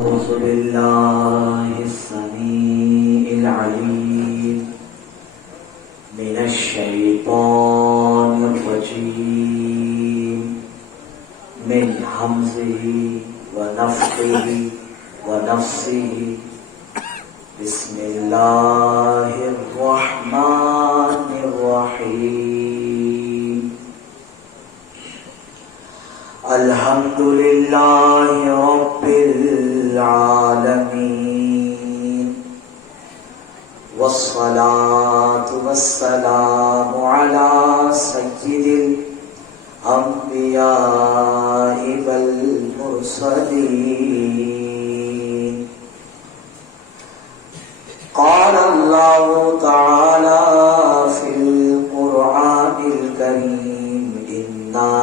أعوذ بالله السميع العليم من الشيطان الرجيم من همزه ونفخه ونفسه بسم الله الرحمن الرحيم الحمد لله رب العالمين والصلاة والسلام على سيد الأنبياء والمرسلين قال الله تعالى في القرآن الكريم إنا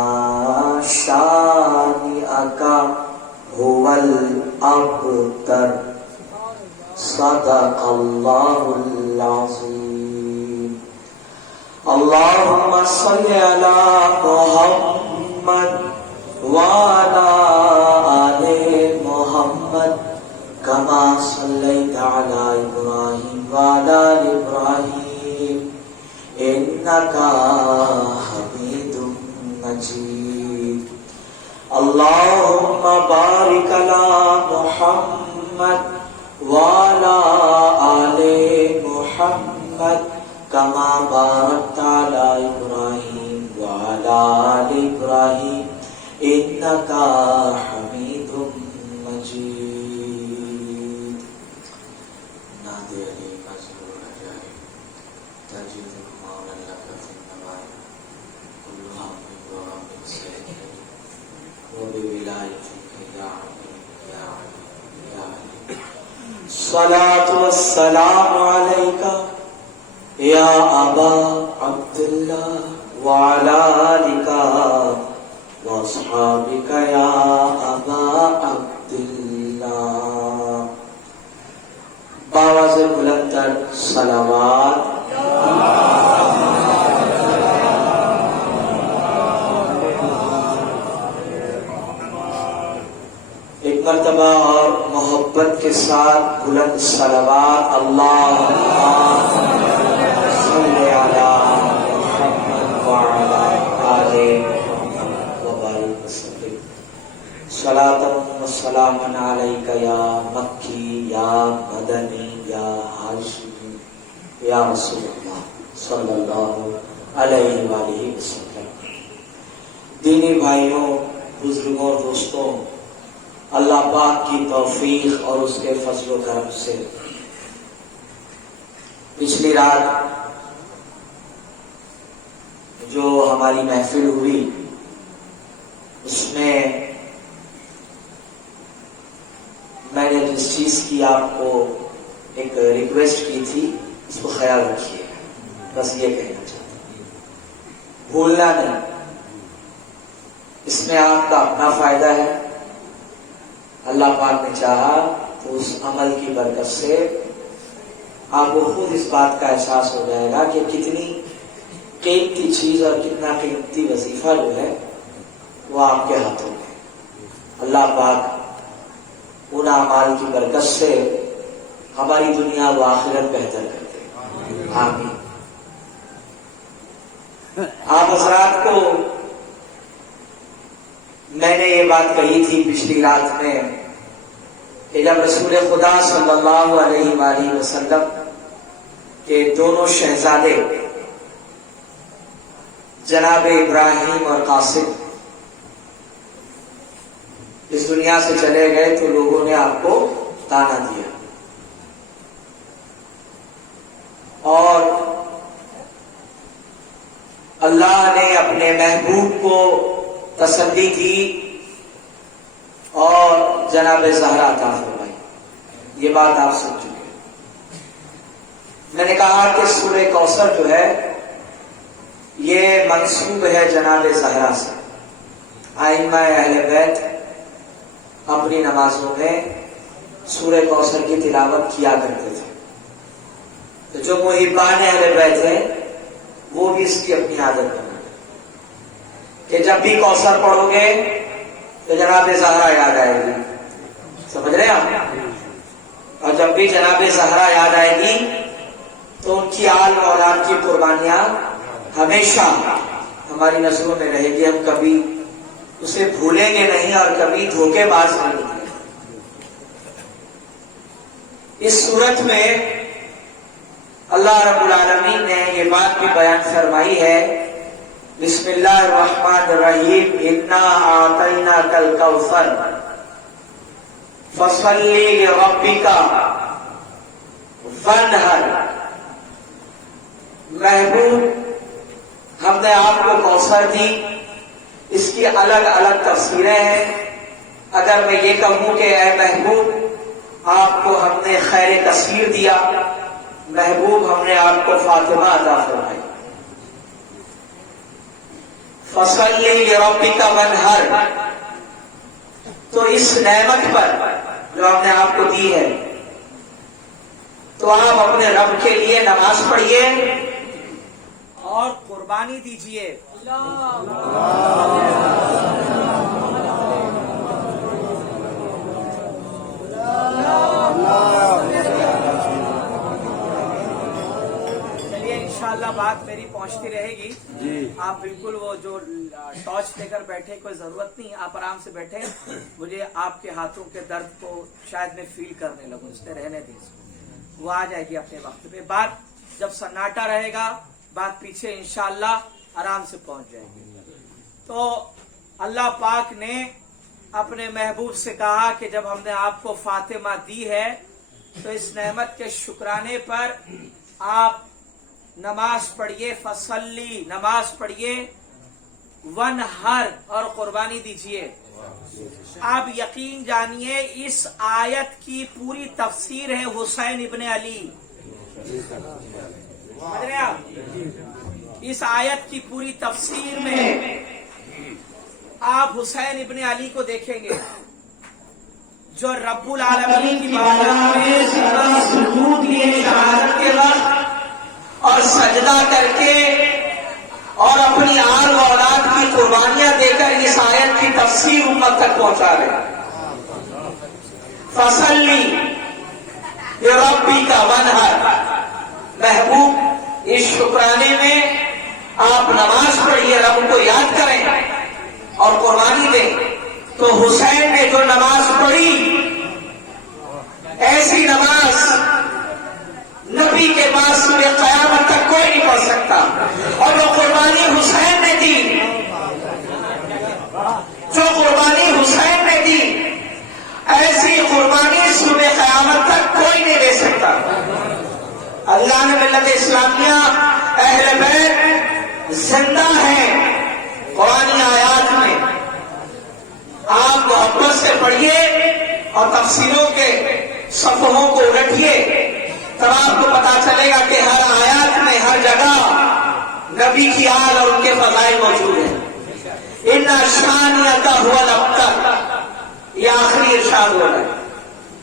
شانئك هو الأبتر صدق الله العظيم اللهم صل على محمد وعلى آل محمد كما صليت على إبراهيم وعلى آل إبراهيم إنك حميد مجيد اللهم بارك على محمد وعلى آل محمد كما باركت على إبراهيم وعلى آل إبراهيم إنك حميد مجيد نادي علي مزور الرجائي تجد مولا لك في النوائب كل هم وهم سيد وبولايتك يا عليم يا عليم يا عليم الصلاة والسلام عليك يا أبا عبد الله وعلى آلك وأصحابك يا أبا عبد الله باواز بلندر صلوات ایک مرتبہ اور محبت کے ساتھ بلند صلوات اللہم صلی علی محمد وعلی آل محمد وبارک وسلم صلاۃ و سلام علیک یا مکی یا مدنی یا ہاشمی یا رسول اللہ صلی اللہ علیہ وآلہ وسلم۔ دینی بھائیوں، بزرگوں اور دوستوں، اللہ پاک کی توفیق اور اس کے فضل و کرم سے پچھلی رات جو ہماری محفل ہوئی اس میں میں نے جس چیز کی آپ کو ایک ریکویسٹ کی تھی اس کو خیال رکھیے، بس یہ کہنا چاہتا ہوں، بھولنا نہیں۔ اس میں آپ کا اپنا فائدہ ہے، اللہ پاک نے چاہا تو اس عمل کی برکت سے آپ کو خود اس بات کا احساس ہو جائے گا کہ کتنی قیمتی چیز اور کتنا قیمتی وظیفہ جو ہے وہ آپ کے ہاتھوں میں۔ اللہ پاک ان اعمال کی برکت سے ہماری دنیا و آخرت بہتر کر دے، آمین۔ آپ حضرات کو میں نے یہ بات کہی تھی پچھلی رات میں کہ جب رسول خدا صلی اللہ علیہ وآلہ وسلم کے دونوں شہزادے جناب ابراہیم اور قاسم اس دنیا سے چلے گئے تو لوگوں نے آپ کو تانا دیا اور اللہ نے اپنے محبوب کو تسلی دی اور جناب زہرا عطا فرمائی۔ یہ بات آپ سن چکے ہیں۔ میں نے کہا کہ سورہ کوثر جو ہے یہ منسوب ہے جناب زہرا سے۔ ائمہ اہل بیت اپنی نمازوں میں سورہ کوثر کی تلاوت کیا کرتے تھے، تو جو محبان اہل بیت ہیں وہ بھی اس کی اپنی عادت بنا کہ جب بھی کوثر پڑھو گے تو جناب زہرا یاد آئے گی، سمجھ رہے ہیں آپ؟ اور جب بھی جناب زہرا یاد آئے گی تو ان کی آل و اولاد کی قربانیاں ہمیشہ ہماری نظروں میں رہے گی. ہم کبھی اسے بھولیں گے نہیں اور کبھی دھوکے باز نہیں ہوگے. اس صورت میں اللہ رب العالمین نے یہ بات بھی بیان فرمائی ہے. بسم اللہ الرحمن الرحیم. انا اعطیناک الکوثر فصلی لربک وانحر. محبوب ہم نے آپ کو کوثر دی. اس کی الگ الگ تفسیریں ہیں. اگر میں یہ کہوں کہ اے محبوب آپ کو ہم نے خیر کثیر دیا، محبوب ہم نے آپ کو فاطمہ عطا فرمائی. فصلی لربک وانحر. تو اس نعمت پر جو ہم نے آپ کو دی ہے تو آپ اپنے رب کے لیے نماز پڑھیے اور قربانی دیجیے. چلیے انشاءاللہ بات میری پہنچتی رہے گی. آپ بالکل وہ جو ٹارچ لے کر بیٹھے کوئی ضرورت نہیں، آپ آرام سے بیٹھے. مجھے آپ کے ہاتھوں کے درد کو شاید میں فیل کرنے لگوں. اس سے رہنے دیں، وہ آ جائے گی اپنے وقت پہ. بات جب سناٹا رہے گا بات پیچھے انشاءاللہ آرام سے پہنچ جائے گی. تو اللہ پاک نے اپنے محبوب سے کہا کہ جب ہم نے آپ کو فاطمہ دی ہے تو اس نعمت کے شکرانے پر آپ نماز پڑھیے. فصلی، نماز پڑھیے. وانحر، اور قربانی دیجیے. آپ یقین جانیے اس آیت کی پوری تفسیر ہے حسین ابن علی. سمجھ رہے ہیں آپ؟ اس آیت کی پوری تفسیر میں آپ حسین ابن علی کو دیکھیں گے جو رب العالمین کی بارگاہ میں سجود کیے شہادت کے وقت اور سجدہ کر کے اور اپنی آل و اولاد کی قربانیاں دے کر اس آیت کی تفسیر امت تک پہنچا رہے. فصلی لربک وانحر. محبوب اس شکرانے میں آپ نماز پڑھیے، رب کو یاد کریں اور قربانی دیں. تو حسین نے جو نماز پڑھی ایسی نماز نبی کے پاس صبح قیامت تک کوئی نہیں پڑھ سکتا. اور جو قربانی حسین نے دی، جو قربانی حسین نے دی ایسی قربانی صبح قیامت تک کوئی نہیں دے سکتا. اللہ نے ملت اسلامیہ اہل بیت زندہ ہیں قرآنی آیات میں. آپ محبت سے پڑھیے اور تفسیروں کے صفحوں کو الٹیے تب آپ کو پتا چلے گا کہ ہر آیات میں ہر جگہ نبی کی آل اور ان کے فضائل موجود ہیں. ان شانیۃ هو الابتر، یہ آخری ارشاد ہو رہا ہے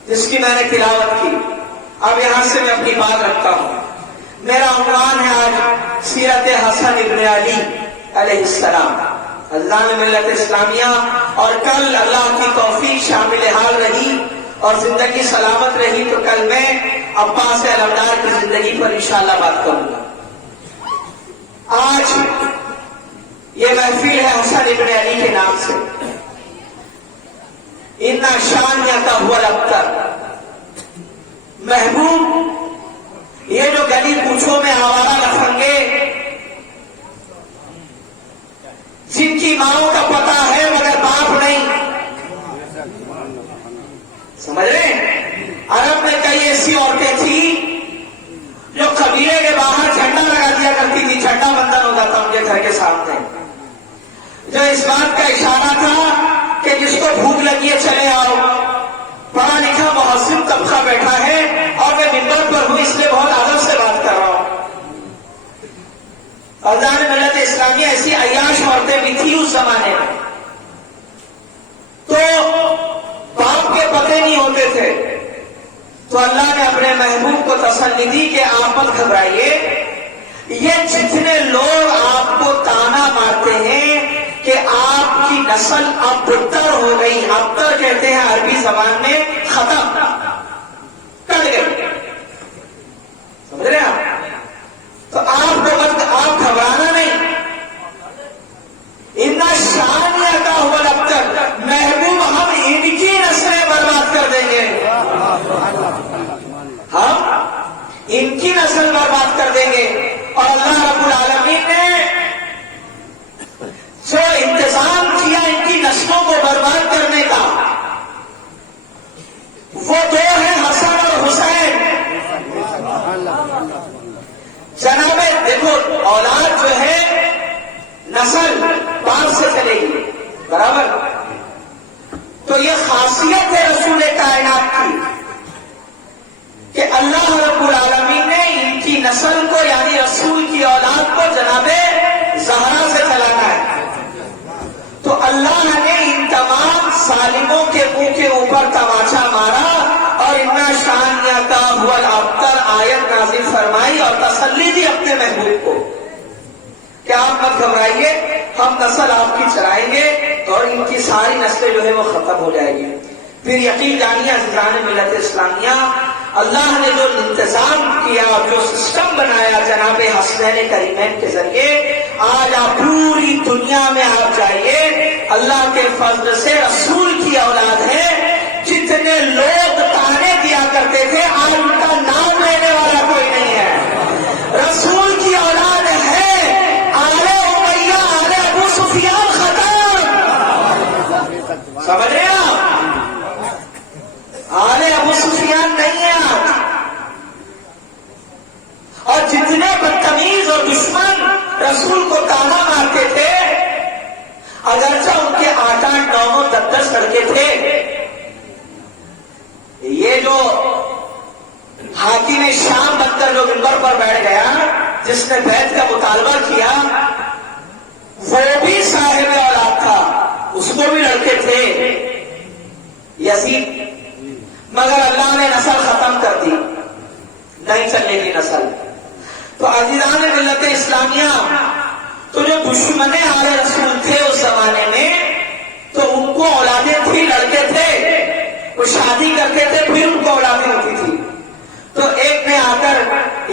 جس کی میں نے تلاوت کی. اب یہاں سے میں اپنی بات رکھتا ہوں. میرا عنوان ہے آج سیرت حسن ابن علی علیہ السلام. اللہ نے ملت اسلامیہ اور کل اللہ کی توفیق شامل حال رہی اور زندگی سلامت رہی تو کل میں عباس علمدار کی زندگی پر انشاءاللہ بات کروں گا. آج یہ محفل ہے حسن ابن علی کے نام سے. ان شانیۃ هو الابتر. محبوب یہ جو گلی کوچوں میں آوارہ لفنگے جن کی ماؤں کا پتہ ہے مگر باپ نہیں، سمجھ رہے ہیں؟ عرب میں کئی ایسی عورتیں تھیں جو قبیلے کے باہر جھنڈا لگا دیا کرتی تھی. جھنڈا بندن ہوتا تھا ان کے گھر کے سامنے، جو اس بات کا اشارہ تھا کہ جس کو بھوک لگی ہے چلے آؤ. پڑھا لکھا مہذب طبقہ بیٹھا ہے اور میں ممبر پر ہوں اس لیے بہت ادب سے بات کر رہا ہوں. اللہ نے ملت اسلامیہ ایسی عیاش عورتیں بھی تھی اس زمانے میں. تو باپ کے پتے نہیں ہوتے تھے تو اللہ نے اپنے محبوب کو تسلی دی کہ آپ مت گھبرائیے. یہ جتنے لوگ آپ کو تانا مارتے ہیں کہ آپ کی نسل اب بدتر ہو گئی. ابتر کہتے ہیں عربی زبان میں ختم، کٹ گئی. سمجھ رہے آپ؟ تو آپ کو آپ گھبرانا نہیں. ان شانیہ کا ہوا ابتر، محبوب ہم ان کی نسلیں برباد کر دیں گے. ہم ان کی نسل برباد کر دیں گے. اور اللہ رب العالمین نے جو انتظام کیا ان کی نسلوں کو برباد کرنے کا، وہ دو ہیں حسن اور حسین. جناب دیکھو اولاد جو ہے نسل باپ سے چلے گی، برابر. تو یہ خاصیت ہے رسول کائنات کی کہ اللہ رب العالمین نے ان کی نسل کو یعنی رسول کی اولاد کو جناب زہرا سے چلانا ہے. تو اللہ نے ان تمام ظالموں کے منہ کے اوپر تماچا مارا اور انا شانیہ کا ہوا الابتر آیت نازل فرمائی اور تسلی دی اپنے محبوب کو کہ آپ مت گھبرائیے، ہم نسل آپ کی چلائیں گے اور ان کی ساری نسلیں جو ہے وہ ختم ہو جائے گی. پھر یقین جانیے عزیزان ملت اسلامیہ، اللہ نے جو انتظام کیا، جو سسٹم بنایا جناب حسنین کریمین کے ذریعے، آج آپ پوری دنیا میں آپ جائیے، اللہ کے فضل سے رسول کی اولاد ہے. جتنے لوگ تانے دیا کرتے تھے آج ان کا نام لینے والا کوئی نہیں ہے. رسول کی اولاد ہے. آل امیہ، آل ابو سفیان ختم. سمجھ رہے آپ؟ آل ابو سفیان نہیں ہے آج. اور جتنے بدتمیز اور دشمن رسول کو تانا مارتے تھے، اگرچہ ان کے 8 9 10 لڑکے تھے، یہ جو حاکم شام بن کر جو منبر پر بیٹھ گیا، جس نے بیعت کا مطالبہ کیا، وہ بھی صاحب اولاد تھا، اس کو بھی لڑکے تھے یزید. مگر اللہ نے نسل ختم کر دی، نہیں چلنے کی نسل. تو عزیزان ملت اسلامیہ، تو جو دشمن آل رسول تھے اس زمانے میں، تو ان کو اولادیں تھی، لڑکے تھے، وہ شادی کرتے تھے، پھر ان کو اولادیں ہوتی تھی. تو ایک نے آ کر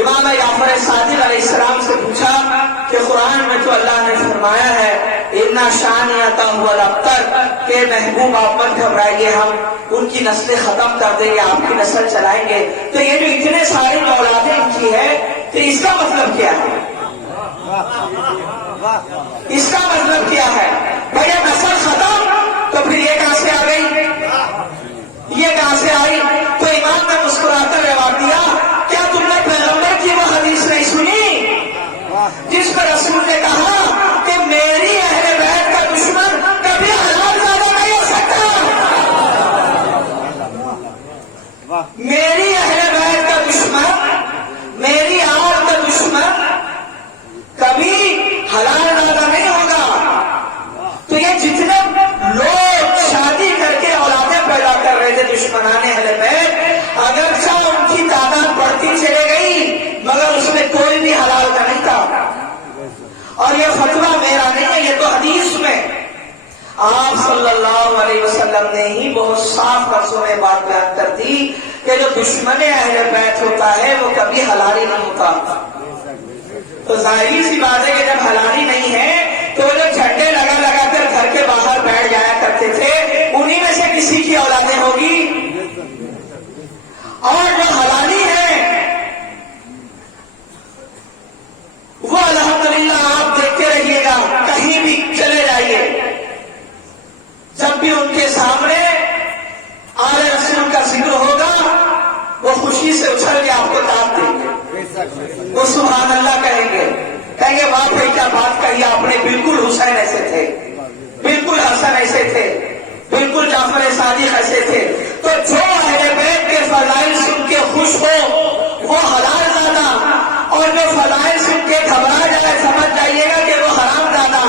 امام جعفر صادق علیہ السلام سے پوچھا کہ قرآن میں تو اللہ نے فرمایا ہے انا شانیہ هو الابتر کہ محبوب آپ مت گھبرائیے، ہم ان کی نسلیں ختم کر دیں گے، آپ کی نسل چلائیں گے. تو یہ جو اتنے ساری اولادیں ان کی ہے، تو اس کا مطلب کیا ہے؟ اس کا مطلب کیا ہے؟ بھیا نسل ختم، تو پھر یہ کہاں سے آ گئی؟ یہ کہاں سے آئی؟ تو امام نے مسکرا کر جواب دیا، کیا تم نے پیغمبر کی وہ حدیث نہیں سنی جس پر رسول نے کہا کہ میری اہل بیت کا دشمن کبھی حلال زیادہ نہیں ہو سکتا؟ میری اہل بیت کا دشمن، میری آل کا دشمن کبھی حلال زیادہ نہیں ہوگا. تو یہ جتنے لوگ شادی کر کے اولادیں پیدا کر رہے تھے دشمنان اہل بیت، اگرچہ ان کی تعداد بڑھتی چلے گئی مگر اس میں کوئی بھی حلال کا نہیں تھا. اور یہ فتویٰ میرا نہیں ہے، یہ تو حدیث میں آپ صلی اللہ علیہ وسلم نے ہی بہت صاف لفظوں میں بات بیان کر دی کہ جو دشمن اہل بیت ہوتا ہے وہ کبھی حلالی نہیں ہوتا. تو ظاہری سی بات ہے کہ جب حلالی نہیں ہے تو وہ جو جھنڈے لگا لگا کر گھر کے باہر بیٹھ جایا کرتے تھے، انہی میں سے کسی کی اولادیں ہوگی. اور جو حلالی ہے وہ الحمدللہ آپ دیکھتے رہیے گا، کہیں بھی چلے جائیے، جب بھی ان کے سامنے آل رسول کا ذکر ہوگا وہ خوشی سے اچھل کے آپ کو داد دیں گے، وہ سبحان اللہ کہیں گے واہ بھائی کیا بات کہی آپ نے، بالکل حسین ایسے تھے، بالکل حسن ایسے تھے، بالکل جعفر صادق ایسے تھے. تو جو اہل بیت کے فضائل سن کے خوش ہو وہ حلال زادہ، اور جو فضائل سن کے گھبرا جائے سمجھ جائیے گا کہ وہ حرام زادہ.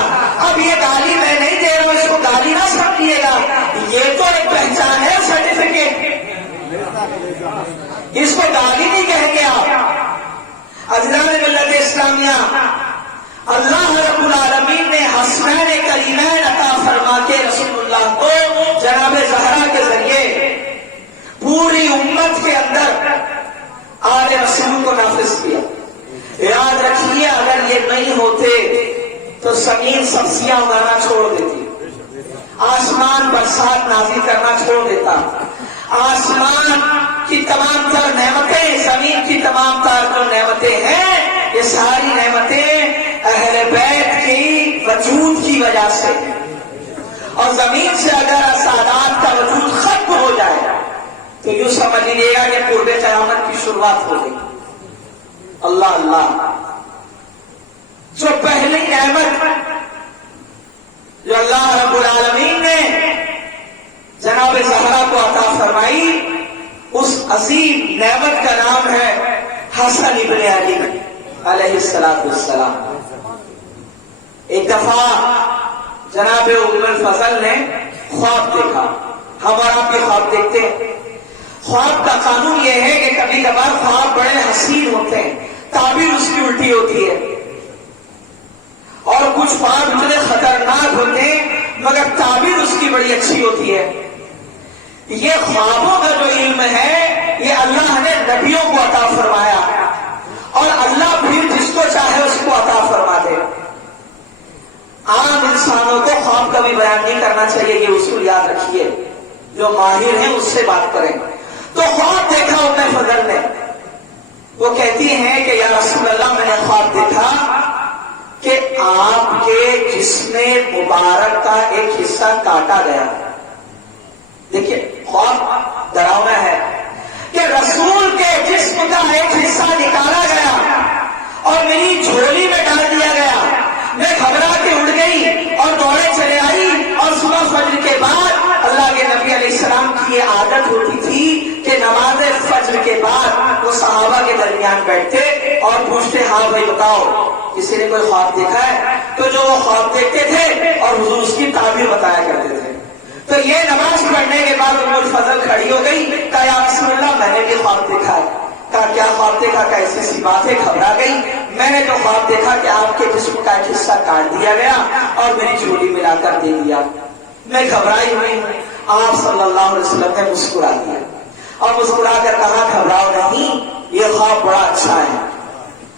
اب یہ گالی میں نہیں دے رہا ہوں، اس کو گالی نہ سمجھیے گا، یہ تو ایک پہچان ہے، سرٹیفکیٹ، اس کو گالی نہیں کہیں گے آپ. عزیزان ملت اسلامیہ، اللہ رب العالمین نے حسنین کریمین عطا فرما کے رسول اللہ کو جناب زہرا کے ذریعے پوری امت کے اندر آل رسول کو نافذ کیا. یاد رکھیے اگر یہ نہیں ہوتے تو زمین سبزیاں اگانا چھوڑ دیتی, آسمان برسات نازل کرنا چھوڑ دیتا, آسمان کی تمام تر نعمتیں, زمین کی تمام تر جو نعمتیں ہیں, یہ ساری نعمتیں اہل بیت کی وجود کی وجہ سے, اور زمین سے اگر سادات کا وجود ختم ہو جائے تو یوں سمجھ لیجیے گا کہ قرب قیامت کی شروعات ہو گئی. اللہ اللہ, جو پہلی نعمت جو اللہ رب العالمین نے جناب زہرا کو عطا فرمائی, اس عظیم نعمت کا نام ہے حسن ابن علی علیہ السلام. ایک دفعہ جناب ام الفضل نے خواب دیکھا. ہم اور آپ کے خواب دیکھتے ہیں. خواب کا قانون یہ ہے کہ کبھی کبھار خواب بڑے حسین ہوتے ہیں, تعبیر اس کی الٹی ہوتی ہے, اور کچھ خواب اتنے خطرناک ہوتے ہیں مگر تعبیر اس کی بڑی اچھی ہوتی ہے. یہ خوابوں کا جو علم ہے یہ اللہ نے نبیوں کو عطا فرمایا, اور اللہ پھر جس کو چاہے اس کو عطا فرما دے. عام انسانوں کو خواب کا بھی بیان نہیں کرنا چاہیے, یہ اصول یاد رکھیے. جو ماہر ہیں اس سے بات کریں. تو خواب دیکھا ام فضل نے, وہ کہتی ہیں کہ یا رسول اللہ میں نے خواب دیکھا کہ آپ کے جسم مبارک کا ایک حصہ کاٹا گیا. دیکھیے خواب ڈراؤنا ہے کہ رسول کے جسم کا ایک حصہ نکالا گیا اور میری جھولی میں ڈال دیا گیا. میں گھبرا کے اڑ گئی اور دوڑے چلے آئی, اور صبح فجر کے بعد اللہ کے نبی علیہ السلام کی یہ عادت ہوتی تھی کہ نماز فجر کے بعد وہ صحابہ کے درمیان بیٹھتے اور پوچھتے, ہاں بھائی بتاؤ کسی نے کوئی خواب دیکھا ہے؟ تو جو وہ خواب دیکھتے تھے اور حضور اس کی تعبیر بتایا کرتے تھے. تو یہ نماز پڑھنے کے بعد ام الفضل کھڑی ہو گئی, کہا یا رسول اللہ میں نے بھی خواب دیکھا ہے. کہا کیا خواب دیکھا؟ کہ ایسی سی بات ہے, گھبرا گئی. میں نے تو خواب دیکھا کہ آپ کے جسم کا ایک حصہ کاٹ دیا گیا اور میری جھولی ملا کر دے دیا. میں گھبرائی ہوئی. آپ صلی اللہ علیہ وسلم نے مسکرا دیا اور مسکرا کر کہا گھبراؤ نہیں, یہ خواب بڑا اچھا ہے.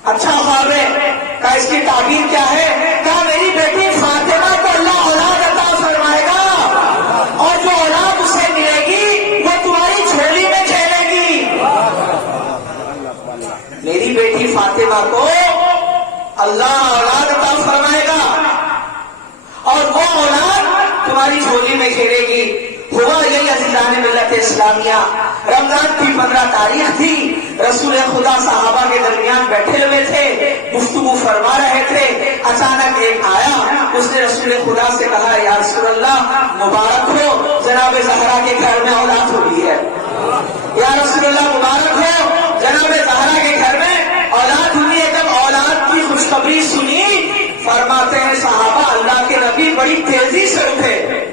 اچھا خواب ہے. کہا اس کی تعبیر کیا ہے؟ کہا میری بیٹی فاطمہ کو اللہ اولاد عطا فرمائے گا, اور جو اولاد اسے ملے گی وہ تمہاری جھولی میں کھیلے گی. میری بیٹی فاطمہ کو اللہ اولاد عطا فرمائے گا اور وہ اولاد تمہاری جھولی میں کھیلے گی. ہوا یہی عزیزان ملت اسلامیہ, رمضان کی 15 تاریخ تھی, رسول خدا صحابہ کے درمیان بیٹھے ہوئے تھے, گفتگو فرما رہے تھے. اچانک ایک آیا, اس نے رسول خدا سے کہا یا رسول اللہ مبارک ہو, جناب زہرا کے گھر میں اولاد ہوئی ہے. یا رسول اللہ مبارک ہو, جناب زہرا کے گھر میں اولاد ہوئی ہے. جب اولاد کی خوشخبری سنی, فرماتے ہیں صحابہ اللہ کے نبی بڑی تیزی سے اٹھے,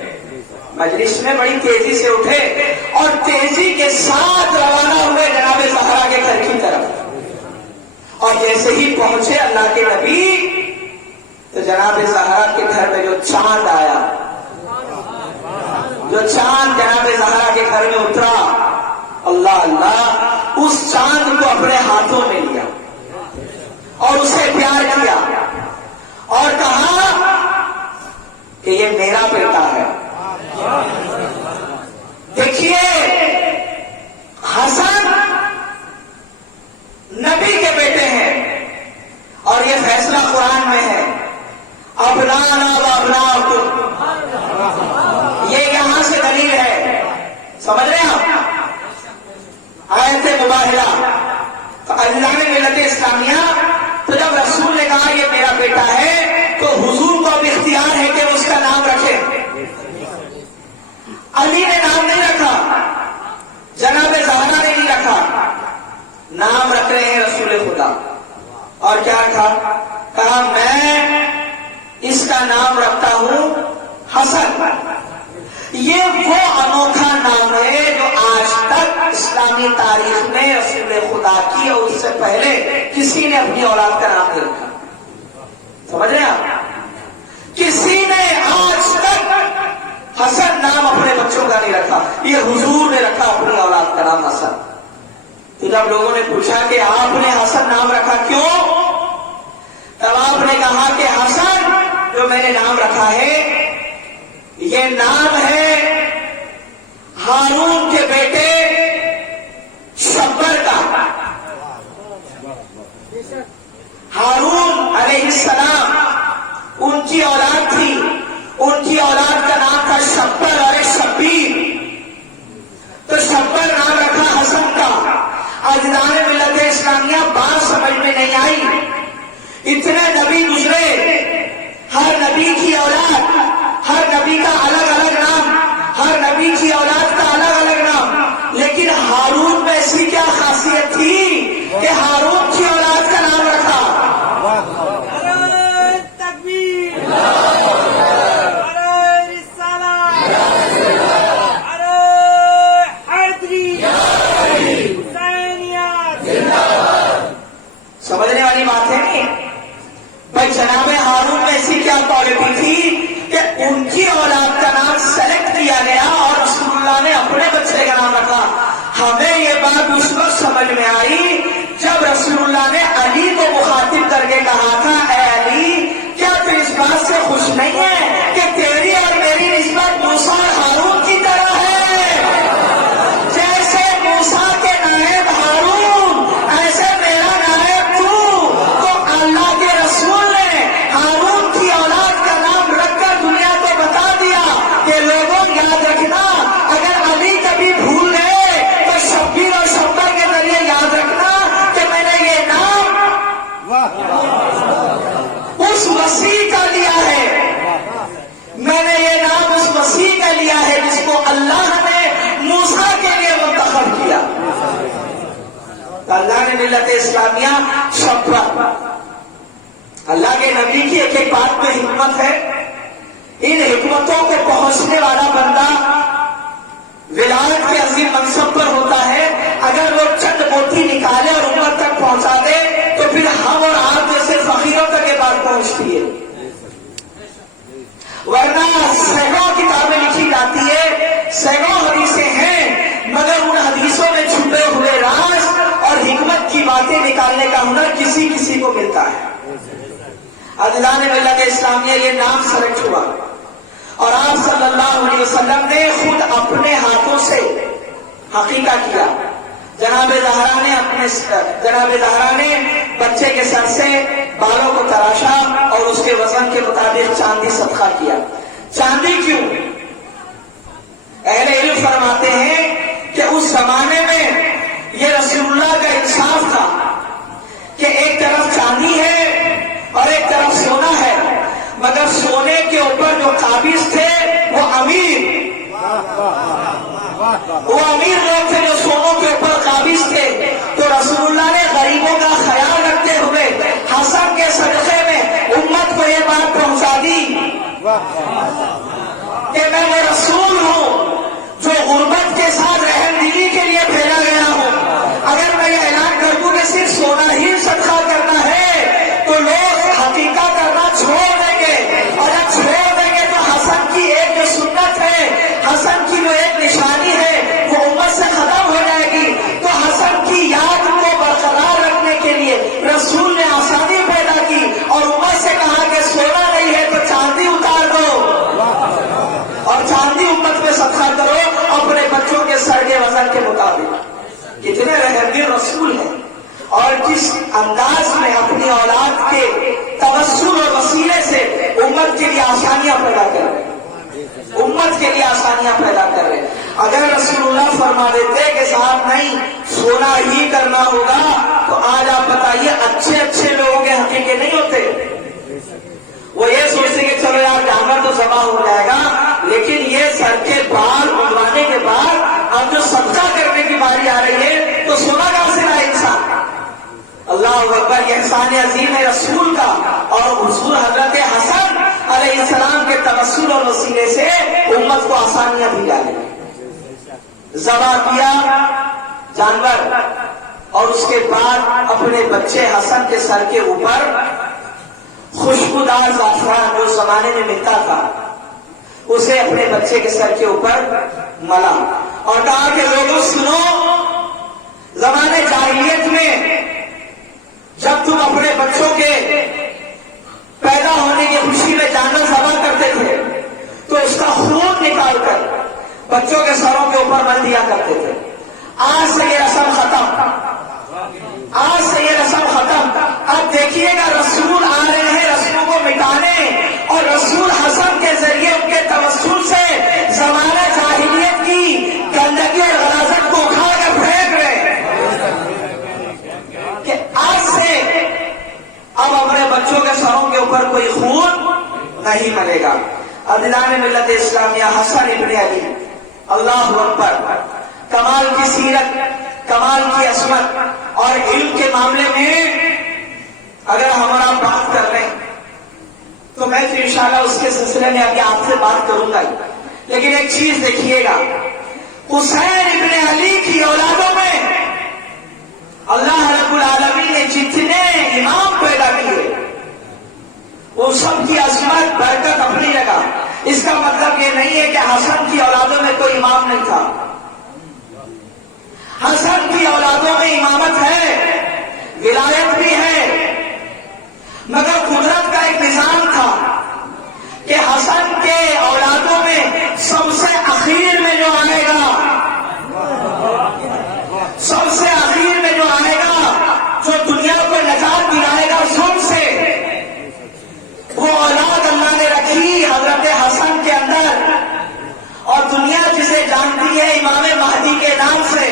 مجلس میں بڑی تیزی سے اٹھے اور تیزی کے ساتھ روانہ ہوئے جناب زہرا کے گھر کی طرف. اور جیسے ہی پہنچے اللہ کے نبی, تو جناب زہرا کے گھر میں جو چاند آیا, جو چاند جناب زہرا کے گھر میں اترا, اللہ اللہ, اس چاند کو اپنے ہاتھوں میں لیا اور اسے پیار کیا اور کہا کہ یہ میرا بیٹا ہے. دیکھیے حسن نبی کے بیٹے ہیں اور یہ فیصلہ قرآن میں ہے, ابنانا و ابناکم, یہ یہاں سے دلیل ہے. سمجھ رہے ہیں آپ آیت مباہلہ. تو اللہ نے ملت اسلامیہ, تو جب رسول نے کہا یہ میرا بیٹا ہے تو حضور کو اب اختیار ہے کہ اس کا نام رکھے. علی نے نام نہیں رکھا, جناب زہرا نے نہیں رکھا, نام رکھ رہے ہیں رسول خدا. اور کیا کہا میں اس کا نام رکھتا ہوں حسن. یہ وہ انوکھا نام ہے جو آج تک اسلامی تاریخ میں رسول خدا کی اور اس سے پہلے کسی نے اپنی اولاد کا نام نہیں رکھا. سمجھ رہے ہیں آپ؟ کسی نے آج تک حسن نام اپنے بچوں کا نہیں رکھا، یہ حضور نے رکھا اپنی اولاد کا نام حسن۔ تو جب لوگوں نے پوچھا کہ آپ نے حسن نام رکھا کیوں، تب آپ نے کہا کہ حسن جو میں نے نام رکھا ہے یہ نام ہے ہارون کے بیٹے شبر کا۔ ہارون علیہ السلام ان کی اولاد تھی، ان کی اولاد کا نام تھا شبر اور شبیر، تو شبر نام رکھا حسن کا۔ اجداد ملت اسلامیہ بات سمجھ میں نہیں آئی، اتنے نبی گزرے، ہر نبی کی اولاد، ہر نبی کا الگ الگ نام، ہر نبی کی اولاد کا الگ الگ نام، لیکن ہارون میں ایسی کیا خاصیت تھی کہ ہارون کی اولاد کا نام رکھا؟ سمجھنے والی بات ہے نہیں بھائی؟ جناب ہارون میں ایسی کیا کوالٹی تھی کہ ان کی اولاد کا نام سلیکٹ کیا گیا اور رسول اللہ نے اپنے بچے کا نام رکھا؟ ہمیں یہ بات اس وقت سمجھ میں آئی جب رسول اللہ نے علی کو مخاطب کر کے کہا تھا، اے علی کیا تو اس بات سے خوش نہیں ہے کہ تیری اور میری نسبت موسیٰ اور ہارون کی طرح ہے؟ جیسے موسیٰ کے نائب ہارون ایسے میرا نائب تو اللہ کے رسول نے ہارون کی اولاد کا نام رکھ کر دنیا کو بتا دیا کہ لوگوں یاد رکھنا، اگر علی کبھی بھول گئے تو شبیر اور شبر کے ذریعے یاد رکھنا کہ میں نے یہ نام اس مسیح کا لیا ہے، میں نے یہ نام اس مسیح کا لیا ہے جس کو اللہ نے موسیٰ کے لیے منتخب کیا۔ اللہ نے ملت اسلامیہ شبر، اللہ کے نبی کی ایک ایک بات میں حکمت ہے، ان حکمتوں کو پہنچنے والا بندہ ولایت کے عظیم منصب پر ہوتا ہے، اگر وہ چند موتی نکالے اور امت تک پہنچا دے تو پھر ہم اور آپ جیسے فقیروں تک یہ بات پہنچتی ہے، ورنہ سینکڑوں کتابیں لکھی جاتی ہے، سینکڑوں حدیثیں ہیں، مگر ان حدیثوں میں چھپے ہوئے راز اور حکمت کی باتیں نکالنے کا ہنر کسی کسی کو ملتا ہے۔ عدلان ملت اسلامیہ یہ نام سلیکٹ ہوا اور آپ صلی اللہ علیہ وسلم نے خود اپنے ہاتھوں سے حقیقہ کیا۔ جناب زہرا نے بچے کے سر سے بالوں کو تراشا اور اس کے وزن کے مطابق چاندی صدقہ کیا۔ چاندی کیوں؟ اہل علم فرماتے ہیں کہ اس زمانے میں یہ رسول اللہ کا انصاف تھا کہ ایک طرف چاندی ہے اور ایک طرف سونا ہے، مگر سونے کے اوپر جو قابض تھے وہ امیر لوگ تھے جو سونوں کے اوپر قابض تھے، تو رسول اللہ نے غریبوں کا خیال رکھتے ہوئے حسن کے صدقے میں امت کو یہ بات پہنچا دی کہ میں وہ رسول ہوں جو غربت کے ساتھ رحم دلی کے لیے بھیجا گیا ہوں۔ اگر میں یہ اعلان کر دوں کہ صرف سونا ہی صدقہ کرنا ہے تو لوگ حقیقہ کرنا چھوڑ دیں گے، اور جب چھوڑ دیں گے تو حسن کی ایک جو سنت ہے، حسن کی جو ایک نشانی ہے وہ امت سے ختم ہو جائے گی۔ تو حسن کی یاد کو برقرار رکھنے کے لیے رسول نے آسانی پیدا کی اور امت سے کہا کہ سونا نہیں ہے تو چاندی اتار دو اور چاندی امت میں صدقہ کرو اپنے بچوں کے سر کے وزن کے مطابق۔ کتنے رحمدل رسول ہیں اور کس انداز میں اپنی اولاد کے توسل اور وسیلے سے امت کے لیے آسانیاں پیدا کر رہے ہیں، امت کے لیے آسانیاں پیدا کر رہے ہیں۔ اگر رسول اللہ فرما دیتے کہ صاحب نہیں سونا ہی کرنا ہوگا تو آج آپ بتائیے اچھے لوگوں کے حقیقے نہیں ہوتے، وہ یہ سوچتے کہ چلو یار جانور تو ذبح ہو جائے گا، لیکن یہ سر کے بال اڑوانے کے بعد اب جو صدقہ کرنے کی باری آ رہی ہے تو سونا کہاں سے لائے انسان؟ اللہ اکبر، یہ احسان عظیم ہے رسول کا، اور حضور حضرت حسن علیہ السلام کے توسل اور وسیلے سے امت کو آسانیاں دی جا رہی ہیں۔ ذبح کیا جانور اور اس کے بعد اپنے بچے حسن کے سر کے اوپر خوشبودار زعفران جو زمانے میں ملتا تھا اسے اپنے بچے کے سر کے اوپر ملا اور کہا کہ لوگوں سنو، زمانے جاہلیت میں جب تم اپنے بچوں کے پیدا ہونے کی خوشی میں جانور ذبح کرتے تھے تو اس کا خون نکال کر بچوں کے سروں کے اوپر مل دیا کرتے تھے. آج سے یہ رسم ختم، آج سے یہ رسم ختم. اب دیکھیے گا رسول آ رہے ہیں رسموں کو مٹانے، اور رسول حسن کے ذریعے ان کے توسل سے زمانہ جاہلیت کی گندگی اور غلاظت کو اکھاڑ کر پھینک رہے کہ آج سے اب اپنے بچوں کے سروں کے اوپر کوئی خون نہیں ملے گا. عزیزان ملت اسلامیہ، حسن ابن علی، اللہ اکبر، کمال کی سیرت، کمال کی عصمت، اور علم کے معاملے میں اگر ہمارا بات کر رہے ہیں تو میں تو انشاءاللہ اس کے سلسلے میں ابھی آپ سے بات کروں گا. لیکن ایک چیز دیکھیے گا، حسین ابن علی کی اولادوں میں اللہ رب العالمین نے جتنے امام پیدا کیے وہ سب کی عظمت برکت اپنی جگہ. اس کا مطلب یہ نہیں ہے کہ حسن کی اولادوں میں کوئی امام نہیں تھا. حسن کی اولادوں میں امامت ہے، ولایت بھی ہے، مگر قدرت کا ایک نظام تھا کہ حسن کے اولادوں میں سب سے اخیر میں جو آئے گا، سب سے اخیر میں جو آئے گا، جو دنیا کو نجات دلائے گا ظلم سے، وہ اولاد اللہ نے رکھی حضرت حسن کے اندر. اور دنیا جسے جانتی ہے امام مہدی کے نام سے.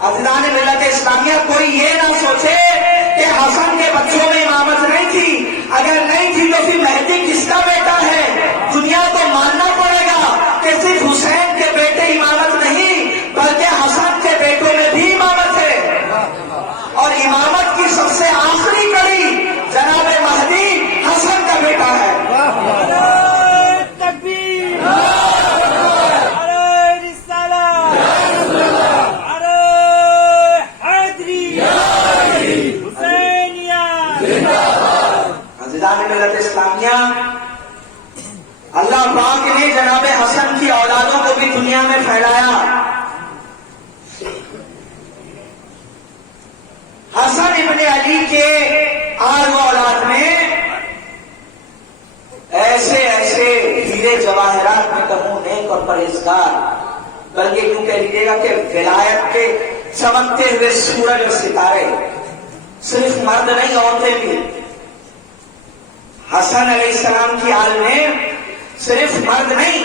عزیزان ملت اسلامیہ، کوئی یہ نہ سوچے کہ حسن کے بچوں میں امامت نہیں تھی. اگر نہیں تھی تو پھر مہدی کس کا بیٹا ہے؟ دنیا کو ماننا پڑے گا کہ صرف حسین کے بیٹے امامت نہیں بلکہ حسن کے بیٹوں میں بھی امامت ہے. اور امامت کی سب سے آخری کڑی جناب مہدی حسن کا بیٹا ہے. ملت اسلامیہ، اللہ پاک نے جناب حسن کی اولادوں کو بھی دنیا میں پھیلایا. حسن ابن علی کے آل و اولاد میں ایسے ایسے ہیرے جواہرات میں کموں نیک اور پرہیزگار، بلکہ یوں کہہ لیجیے گا کہ ولایت کے چمکتے ہوئے سورج اور ستارے. صرف مرد نہیں، عورتیں بھی. حسن علیہ السلام کی آل میں صرف مرد نہیں،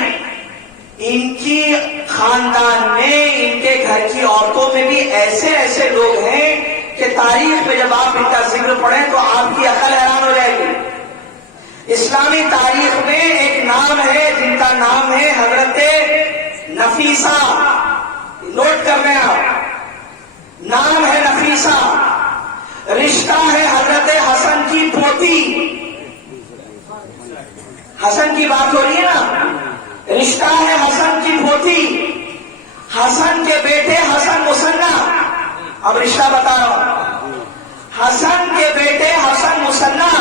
ان کی خاندان میں، ان کے گھر کی عورتوں میں بھی ایسے ایسے لوگ ہیں کہ تاریخ میں جب آپ ان کا ذکر پڑھیں تو آپ کی عقل حیران ہو جائے گی. اسلامی تاریخ میں ایک نام ہے جن کا نام ہے حضرت نفیسہ. نوٹ کر رہے ہیں آپ، نام ہے نفیسہ، رشتہ ہے حضرت حسن کی پوتی. حسن کی بات ہو رہی ہے نا، رشتہ ہے حسن کی پوتی. حسن کے بیٹے حسن مثنی، اب رشتہ بتا رہا ہوں. حسن کے بیٹے حسن مثنی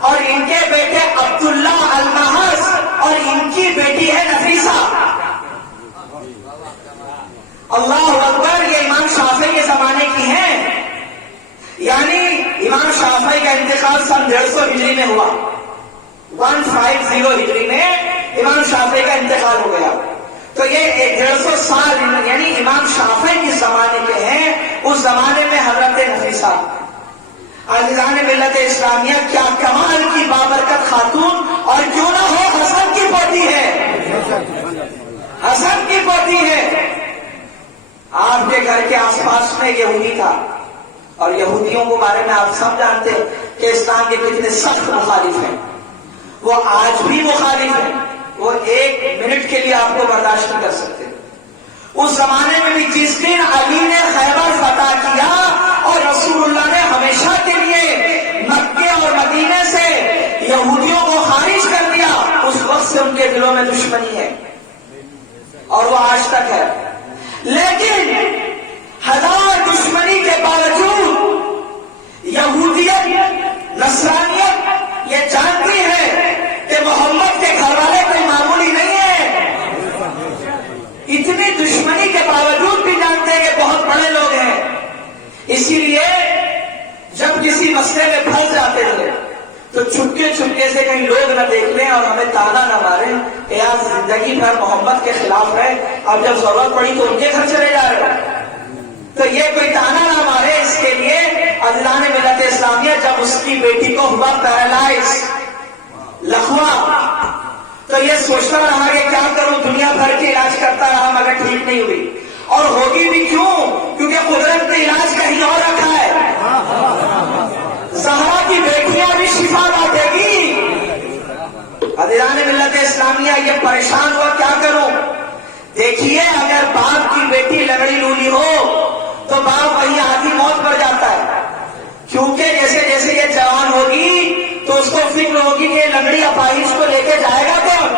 اور ان کے بیٹے عبداللہ المحض اور ان کی بیٹی ہے نفیسہ. اللہ اکبر. یہ امام شافعی کے زمانے کی ہیں، یعنی امام شافعی کا انتقال سن 150 ہجری میں ہوا. 150 ہجری میں امام شافعی کا انتقال ہو گیا. تو یہ 150 سال یعنی امام شافعی کے زمانے کے ہیں. اس زمانے میں حضرت نفیسہ. عزیزان ملت اسلامیہ، کیا کمال کی بابرکت خاتون، اور کیوں نہ ہو حسن کی پوتی ہے، حسن کی پوتی ہے. آپ کے گھر کے آس پاس میں یہودی تھا، اور یہودیوں کے بارے میں آپ سب جانتے ہیں کہ اسلام کے کتنے سخت مخالف ہیں. وہ آج بھی مخالف ہیں، وہ ایک منٹ کے لیے آپ کو برداشت نہیں کر سکتے. اس زمانے میں بھی جس دن علی نے خیبر فتح کیا اور رسول اللہ نے ہمیشہ کے لیے مکے اور مدینے سے یہودیوں کو خارج کر دیا، اس وقت سے ان کے دلوں میں دشمنی ہے اور وہ آج تک ہے. لیکن ہزار دشمنی کے باوجود یہودیت، نصرانیت تو چھپکے چھپکے سے کہیں لوگ نہ دیکھ لیں اور ہمیں تانا نہ ماریں کہ یار زندگی بھر محمد کے خلاف ہے، اب جب ضرورت پڑی تو ان کے گھر چلے جا رہے ہیں. تو یہ کوئی تانا نہ مارے. اس کے لیے عزیزان ملت اسلامیہ جب اس کی بیٹی کو ہوا پیرالائز، لقوا، تو یہ سوچتا رہا کہ کیا کروں، دنیا بھر کے علاج کرتا رہا مگر ٹھیک نہیں ہوئی. اور ہوگی بھی کیوں؟ کیونکہ قدرت نے علاج کہیں اور رکھا ہے. زہرا کی بیٹیاں بھی شفا بانٹے گی. عزیزان ملت اسلامیہ یہ پریشان ہوا کیا کروں. دیکھیے اگر باپ کی بیٹی لگڑی لولی ہو تو باپ وہی آدھی موت پڑ جاتا ہے، کیونکہ جیسے جیسے یہ جوان ہوگی تو اس کو فکر ہوگی کہ لنگڑی اپاہج کو لے کے جائے گا کون.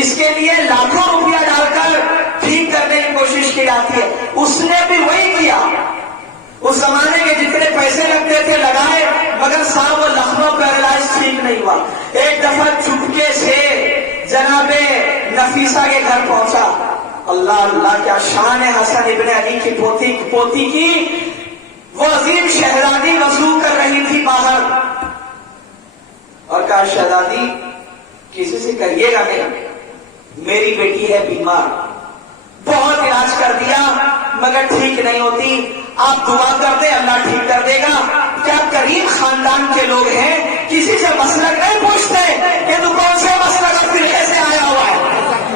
اس کے لیے لاکھوں روپیہ ڈال کر ٹھیک کرنے کی کوشش کی جاتی ہے. اس نے بھی وہی کیا. اس زمانے کے جتنے پیسے لگتے تھے لگائے مگر صاحب وہ لکھنؤ پیرالائز ٹھیک نہیں ہوا. ایک دفعہ چپکے سے جناب نفیسہ کے گھر پہنچا. اللہ اللہ کیا شان ہے حسن ابن علی کی پوتی کی. وہ عظیم شہزادی وضو کر رہی تھی باہر اور کہا شہزادی کسی سے کہیے گا نہیں میری بیٹی ہے بیمار، بہت علاج کر دیا مگر ٹھیک نہیں ہوتی، آپ دعا کر دیں اللہ ٹھیک کر دے گا. کیا کریم خاندان کے لوگ ہیں، کسی سے مسلک نہیں پوچھتے کہ تو کون سے مسلک فرقے سے آیا ہوا ہے.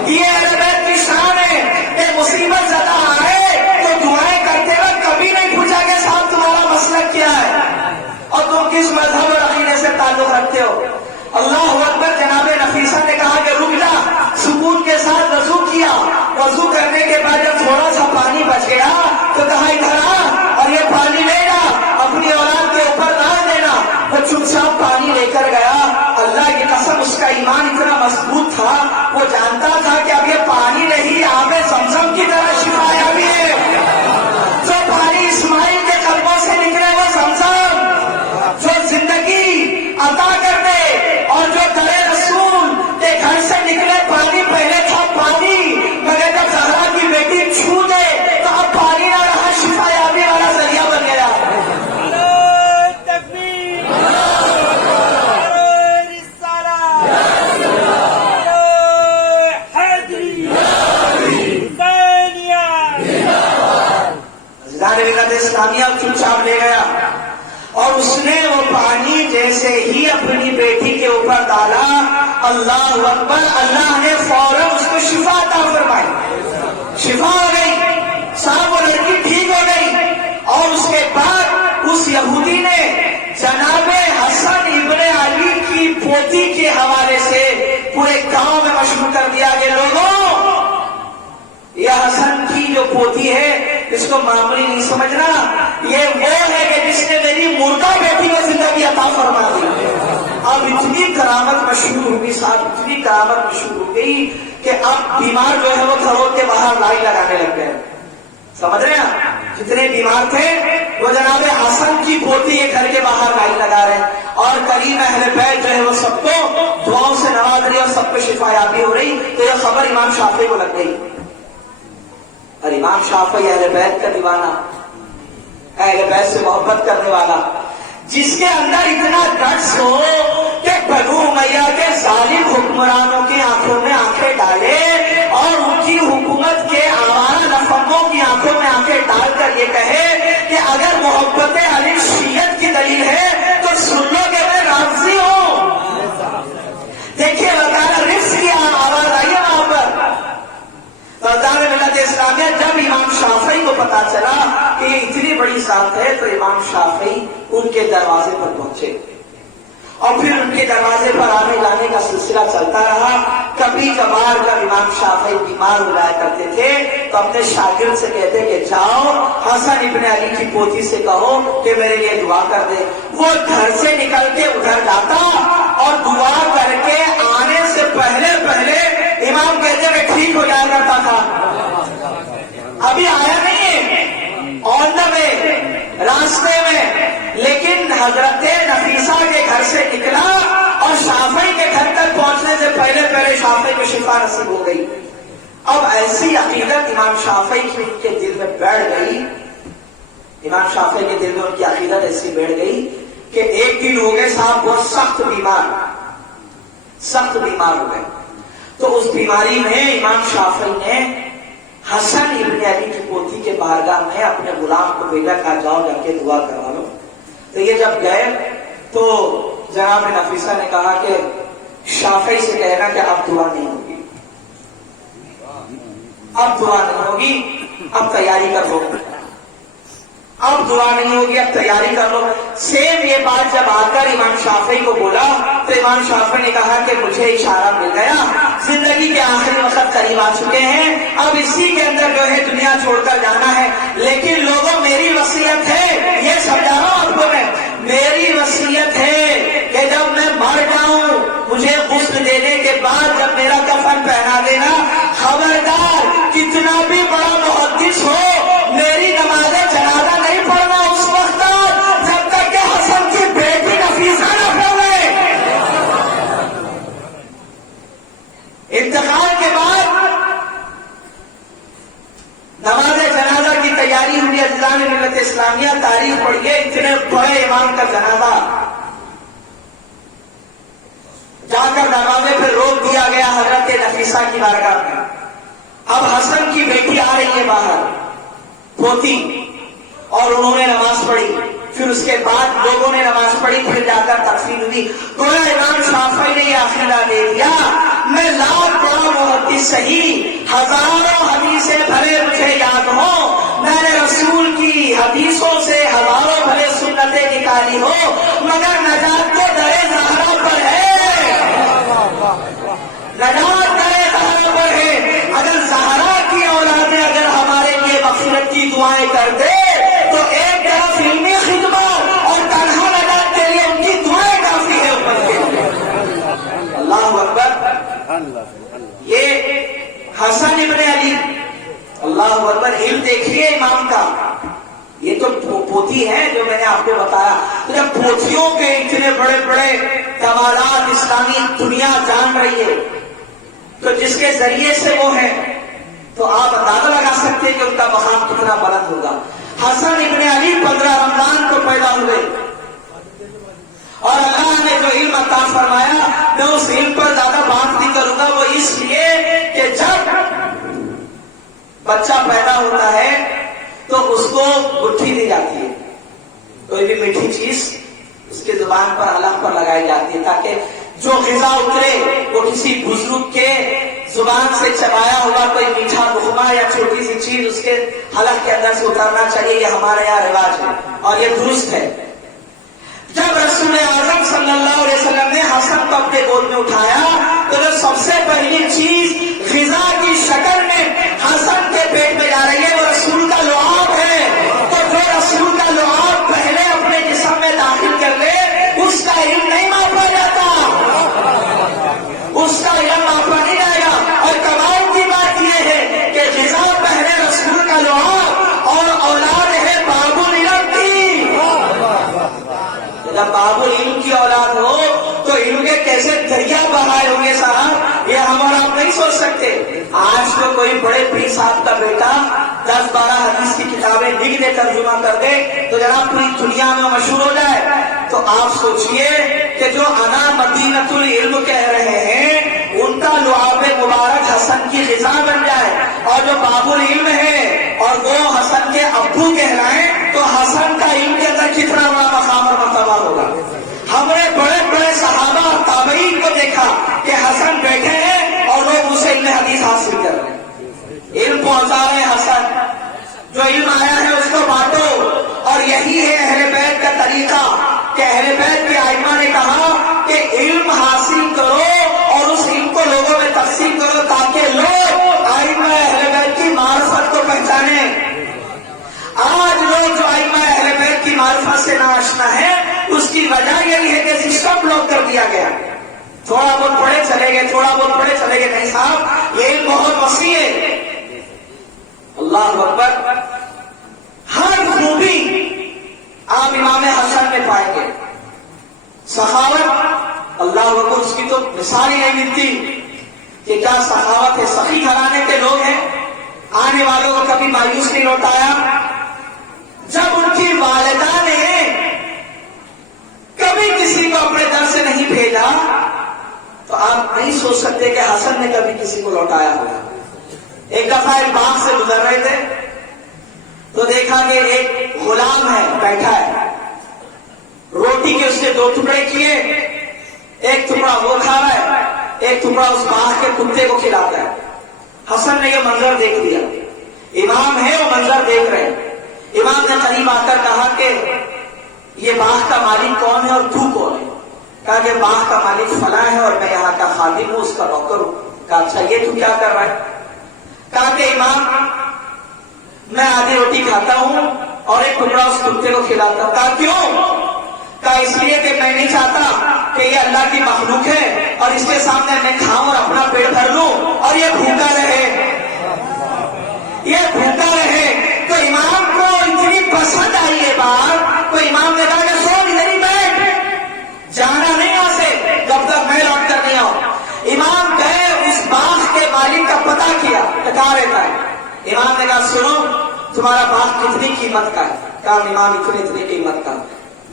یہ اہل بیت کی شان ہے کہ مصیبت زدہ آئے تو دعائیں کرتے وقت کبھی نہیں پوچھا کہ صاحب تمہارا مسلک کیا ہے اور تم کس مذہب اور عقیدے سے تعلق رکھتے ہو. اللہ اکبر. جناب نفیسہ نے کہا کہ رک جا. سکون کے ساتھ وضو کیا. وضو کرنے کے بعد جب تھوڑا سا پانی بچ گیا تو کہا ادھر آ اور یہ پانی لے جا، اپنی اولاد کے اوپر ڈال دینا. وہ چپ چاپ پانی لے کر گیا. اللہ کی قسم اس کا ایمان اتنا مضبوط تھا، وہ جانتا تھا کہ اب یہ پانی نہیں آب زمزم کی طرح شفا یابی ہے. جو پانی اسماعیل کے قلبوں سے نکلے وہ زمزم، جو زندگی عطا کر دے اور جو در رسول کے گھر سے نکلے پانی پہلے تھا پانی مگر جب زہرا کی بیٹی چھو دے تو اب پانی نہ رہا، شفا یابی والا ذریعہ بن گیا. اسلامیہ چپ چاپ لے گیا اور اس نے وہ پانی جیسے ہی اپنی بیٹی کے اوپر ڈالا، اللہ اکبر، اللہ نے فوراً اس کو شفا عطا فرمائی. شفا ہو گئی، صاحب وہ لڑکی ٹھیک ہو گئی. اور اس کے بعد اس یہودی نے جناب حسن ابن علی کی پوتی کے حوالے سے پورے گاؤں میں مشہور کر دیا کہ لوگوں یہ حسن کی جو پوتی ہے اس کو معمولی نہیں سمجھنا، یہ وہ ہے کہ جس نے میری مردہ بیٹی کو زندگی عطا فرما دی. اب اتنی کرامت مشہور ہوگی صاحب، اتنی کرامت مشہور ہو گئی کہ اب بیمار جو ہے وہ گھروں کے باہر لائن لگانے لگ گئے. سمجھ رہے ہیں؟ جتنے بیمار تھے وہ جناب حسن کی پوتی کے گھر کے باہر لائن لگا رہے ہیں اور کریم اہل بیت جو ہے وہ سب کو دعاؤں سے نواز رہی اور سب کو شفا یابی ہو رہی. تو یہ خبر امام شافعی کو لگ گئی اور امام شافعی اہل بیت کا دیوانہ، اہل بیت سے محبت کرنے والا، جس کے اندر اتنا گٹس ہو کہ بنو امیہ کے ظالم حکمرانوں کی آنکھوں میں آنکھیں ڈالے اور ان کی حکومت کے آوارہ نفقوں کی آنکھوں میں آنکھیں ڈال کر یہ کہے کہ اگر محبت علی شیعت کی دلیل ہے تو سن لو کہ میں راضی ہوں. دیکھیے وکالہ رفظ کی آواز آئی ہے وہاں پر. سردار ملت اسلامیہ جب امام شافعی کو پتا چلا کہ یہ اتنی بڑی ذات ہے تو امام شافعی ان کے دروازے پر پہنچے اور پھر ان کے دروازے پر آنے جانے کا سلسلہ چلتا رہا. کبھی کبھار جب امام شافعی بیمار ہو جایا کرتے تھے تو اپنے شاگرد سے کہتے کہ جاؤ حسن ابن علی کی پوتی سے کہو کہ میرے لیے دعا کر دے. وہ گھر سے نکل کے ادھر جاتا اور دعا کر کے آنے سے پہلے امام کہتے کہ ٹھیک ہو جایا کرتا تھا. ابھی آیا نہیں ہے، آن دا وے، راستے میں، لیکن حضرت نفیسہ کے گھر سے نکلا اور شافعی کے گھر تک پہنچنے سے پہلے شافعی کو شفا نصیب ہو گئی. اب ایسی عقیدت امام شافعی کی ان کے دل میں بیٹھ گئی، امام شافعی کے دل میں ان کی عقیدت ایسی بیٹھ گئی کہ ایک دن ہو گئے صاحب بہت سخت بیمار ہو گئے. تو اس بیماری میں امام شافعی نے حسن ابن علی کی پوتی کے بارگاہ میں اپنے غلام کو بھیجا، کہا جاؤ جا کے دعا کروا لو. تو یہ جب گئے تو جناب نفیسہ نے کہا کہ شافعی سے کہنا کہ اب دعا نہیں ہوگی، اب تیاری کر لو، اب دعا نہیں ہوگی، اب تیاری کر لو. سیم یہ بات جب آ کر امام شافعی کو بولا تو امام شافعی نے کہا کہ مجھے اشارہ مل گیا، زندگی کے آخری وقت قریب آ چکے ہیں، اب اسی کے اندر جو ہے دنیا چھوڑ کر جانا ہے. لیکن لوگوں میری وصیت ہے، یہ سمجھا رہا ہوں آپ کو میں، میری وصیت ہے کہ جب میں مر جاؤں مجھے غسل دینے کے بعد جب میرا کفن پہنا دینا، خبردار کتنا بھی بڑا محدث ہو میری نماز جنازہ نہیں پڑھنا اس وقت جب تک کہ حسن کی بیٹی نفیسہ نہ پڑھے. انتقال کے بعد نماز جنازہ کی تیاری ہوئی. اجزان ملت اسلامیہ تاریخ پڑھیے، اتنے بڑے امام کا جنازہ جا کر دروازے پہ روک دیا گیا حضرت نفیسہ کی بارگاہ میں. اب حسن کی بیٹی آ رہی ہے باہر، پوتی، اور انہوں نے نماز پڑھی. پھر اس کے بعد لوگوں نے نماز پڑھی، پھر جا کر تقسیم ہوئی. گویا امام شافعی نے یہ عقیدہ دے دیا، میں لاکھ بڑا محدث صحیح، ہزاروں حدیثیں بھلے مجھے یاد ہوں، میں نے رسول کی حدیثوں سے ہزاروں بھلے سنتیں نکالی ہو، مگر نجات تو در زہرا پر ہے، نجات در زہرا پر ہے. اگر زہرا کی اولادیں اگر ہمارے لیے مغفرت کی دعائیں کر دے تو ایک طرف علمی خدمت اور تنہا نجات کے لیے ان کی دعائیں کافی ہے اوپر کے لیے. اللہ اکبر. یہ حسن ابن علی، اللہ اکبر. علم دیکھیے امام کا، یہ تو پوتی ہے جو میں نے آپ کو بتایا. تو جب پوتیوں کے اتنے بڑے بڑے کمالات اسلامی دنیا جان رہی ہے تو جس کے ذریعے سے وہ ہے تو آپ اندازہ لگا سکتے ہیں کہ ان کا مقام کتنا بلند ہوگا. حسن ابن علی 15 رمضان کو پیدا ہوئے اور اللہ نے جو علم عطا فرمایا، میں اس علم پر زیادہ بات نہیں کروں گا، وہ اس لیے کہ جب بچہ پیدا ہوتا ہے تو اس کو گٹھی دی جاتی ہے، کوئی بھی میٹھی چیز اس کے زبان پر حلق پر لگائی جاتی ہے تاکہ جو غذا اترے وہ کسی بزرگ کے زبان سے چبایا ہوا کوئی میٹھا لقمہ یا چھوٹی سی چیز اس کے حلق کے اندر سے اترنا چاہیے. یہ ہمارے یہاں رواج ہے اور یہ درست ہے. جب رسول اعظم صلی اللہ علیہ وسلم نے حسن کو اپنے گود میں اٹھایا تو جو سب سے پہلی چیز غذا کی شکل میں حسن کے پیٹ میں جا رہی ہے وہ رسول کا لعاب ہے. تو جو رسول کا لعاب پہلے اپنے جسم میں داخل کر لے اس کا علم نہیں ماپا جاتا، اس کا علم ماپا نہیں جائے گا. اور کمال کی بات یہ ہے کہ غذا پہلے رسول کا لعاب اور اولاد ہے باب العلم کی. جب باب العلم کی اولاد ہو تو علم کے کیسے دریا بہائے ہوں گے صاحب، یہ ہم اور آپ نہیں سوچ سکتے. آج تو کوئی بڑے پیر صاحب کا بیٹا 10-12 حدیث کی کتابیں لکھ دے ترجمہ کر دے تو جناب پوری دنیا میں مشہور ہو جائے. تو آپ سوچئے کہ جو انا مدینۃ العلم کہہ رہے ہیں ان کا لعاب مبارک حسن کی غذا بن جائے، اور جو باب العلم ہے اور وہ حسن کے ابو کہلائیں تو حسن کا علم کے اندر کتنا بڑا مقام اور مرتبہ ہوگا. ہم نے بڑے بڑے صحابہ اور تابعین کو دیکھا کہ حسن بیٹھے ہیں اور لوگ اسے علم حدیث حاصل کر رہے ہیں، علم پہنچا رہے ہیں. حسن جو علم آیا ہے اس کو بانٹو، اور یہی ہے اہل بیت کا طریقہ کہ اہل بیت کے ائمہ نے کہا کہ علم حاصل کرو اور اس علم کو لوگوں میں تقسیم کرو تاکہ لوگ ائمہ اہل بیت کی معرفت کو پہچانیں. آج لوگ جو ائمہ اہل بیت کی معرفت سے ناآشنا ہے اس کی وجہ یہی ہے کہ سسٹم بلاک کر دیا گیا. تھوڑا بہت پڑھے چلے گئے، تھوڑا بہت پڑھے چلے گئے. نہیں صاحب، یہ علم بہت وسیع ہے. اللہ اکبر. ہر خوبی آپ امام حسن میں پائیں گے. سخاوت، اللہ اکبر، اس کی تو مثال ہی نہیں ملتی کہ کیا سخاوت ہے. سخی گھرانے کے لوگ ہیں، آنے والوں کو کبھی مایوس نہیں لوٹایا. جب ان کی والدہ نے کسی کو لوٹایا ہوگا. ایک دفعہ ایک باغ سے گزر رہے تھے تو دیکھا کہ ایک غلام ہے بیٹھا ہے, روٹی کے اس نے 2 ٹکڑے کیے, ایک ٹکڑا وہ کھا رہا ہے, ایک ٹکڑا اس باغ کے کتے کو کھلاتا ہے. حسن نے یہ منظر دیکھ لیا, امام ہے وہ منظر دیکھ رہے ہیں. امام نے قریب آ کر کہا کہ یہ باغ کا مالک کون ہے اور تو کون ہے؟ کہا کہ باغ کا مالک فلاں ہے اور میں یہاں کا خادم ہوں, اس کا نوکر ہوں. کہا اچھا یہ تو کیا کر رہا ہے؟ کہا کہ امام میں آدھی روٹی کھاتا ہوں اور ایک ٹکڑا اس کتے کو کھلاتا ہوں. کہا کیوں؟ کہا اس لیے کہ میں نہیں چاہتا کہ یہ اللہ کی مخلوق ہے اور اس کے سامنے میں کھاؤں اور اپنا پیٹ بھر لوں اور یہ بھوکا رہے, یہ بھوکا رہے. تو امام کو اتنی پسند آئی یہ بات, تو امام نے کہا کہ سو ادھر ہی بیٹھ, جانا نہیں یہاں سے جب تک میں لوٹ کر نہیں آؤں. امام گئے, اس باغ کے مالک کا پتہ کیا کہاں رہتا ہے. امام نے کہا سنو تمہارا باغ کتنی قیمت کا ہے؟ کہا امام اتنی قیمت کا.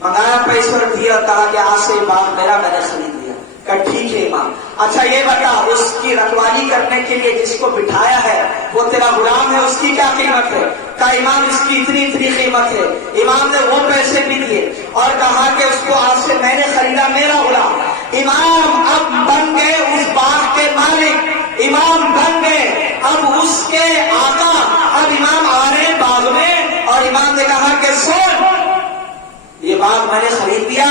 منگایا پیسے رکھ دیا, کہا کہ آج سے باغ میرا, میں نے خرید لیا. کہا ٹھیک ہے امام, اچھا یہ بتا اس کی رکھوالی کرنے کے لیے جس کو بٹھایا ہے وہ تیرا غلام ہے, اس کی کیا قیمت ہے؟ کہا امام اس کی اتنی قیمت ہے. امام نے وہ پیسے بھی دیے اور کہا کہ اس کو آج سے میں نے خریدا, میرا غلام. امام اب بن گئے اس باغ کے مالک, امام بن گئے اب اس کے آقا. اب امام آ رہے ہیں باغ میں اور امام نے کہا کہ سن یہ باغ میں نے خرید لیا,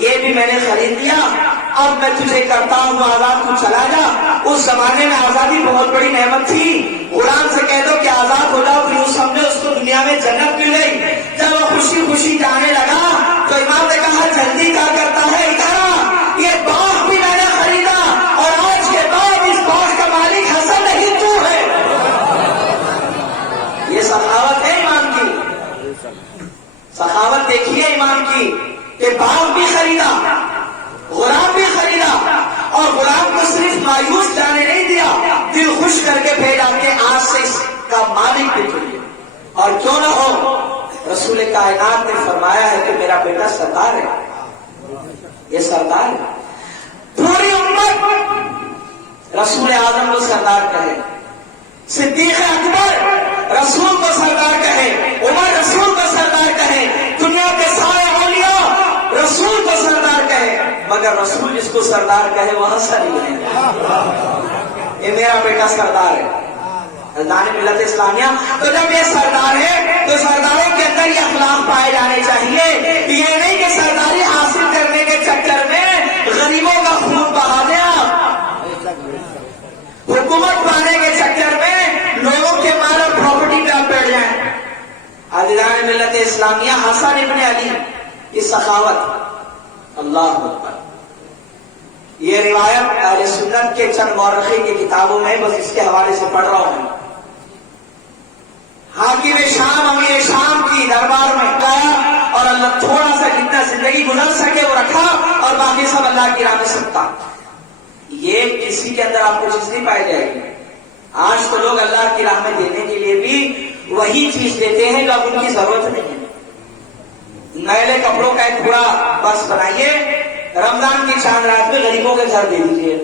یہ بھی میں نے خرید لیا, اب میں تجھے کرتا ہوں آزاد, تو چلا جا. اس زمانے میں آزادی بہت بڑی نعمت تھی. غلام سے کہہ دو کہ آزاد ہو جاؤ, تو یوں سمجھو اس کو دنیا میں جنت مل گئی. جب وہ خوشی خوشی جانے لگا تو امام نے کہا جلدی کیا کرتا ہے, ادھر آ, یہ باغ بھی میں نے خریدا اور آج کے بعد اس باغ کا مالک حسن نہیں تو ہے. یہ سخاوت ہے امام کی, سخاوت دیکھیے امام کی کہ باغ بھی خریدا, غلام بھی خریدا, اور غلام کو صرف مایوس جانے نہیں دیا, دل خوش کر کے بھیجا کہ آج سے اس کا مالک بھی تو یہ. اور کیوں نہ ہو, رسول کائنات نے فرمایا ہے کہ میرا بیٹا سردار ہے, یہ سردار ہے. پوری امت رسول اعظم کو سردار کہے, صدیق اکبر رسول کو سردار کہے, عمر رسول کو سردار کہے, دنیا کے سارے اولیاء رسول کو سردار کہے, مگر رسول جس کو سردار کہے وہ حسن ہی ہے. یہ میرا بیٹا سردار ہے, سردار ملت اسلامیہ. تو جب یہ سردار ہے تو سرداروں کے اندر یہ اخلاق پائے جانے چاہیے. یہ نہیں کہ سرداری حاصل کرنے کے چکر میں غریبوں کا خون بہا دیا, حکومت پانے کے چکر میں لوگوں کے مال اور پراپرٹی پہ آپ بیٹھ جائیں. عزیزان ملت اسلامیہ, حسن ابن علی کی سخاوت, اللہ اکبر. یہ روایت اہل سنت کے چند مورخین کی کتابوں میں, بس اس کے حوالے سے پڑھ رہا ہوں. حاکم شام امیر شام کی دربار میں گیا اور اللہ تھوڑا سا جتنا زندگی گزر سکے وہ رکھا اور باقی سب اللہ کی راہ میں سکتا. یہ کسی کے اندر آپ کو چیز نہیں پائی جائے گی. آج تو لوگ اللہ کی راہ میں دینے کے لیے بھی وہی چیز دیتے ہیں جو اب ان کی ضرورت نہیں ہے. میلے کپڑوں کا ایک پورا بس بنائیے, رمضان کی چاند رات میں غریبوں کے گھر دے دیجیے,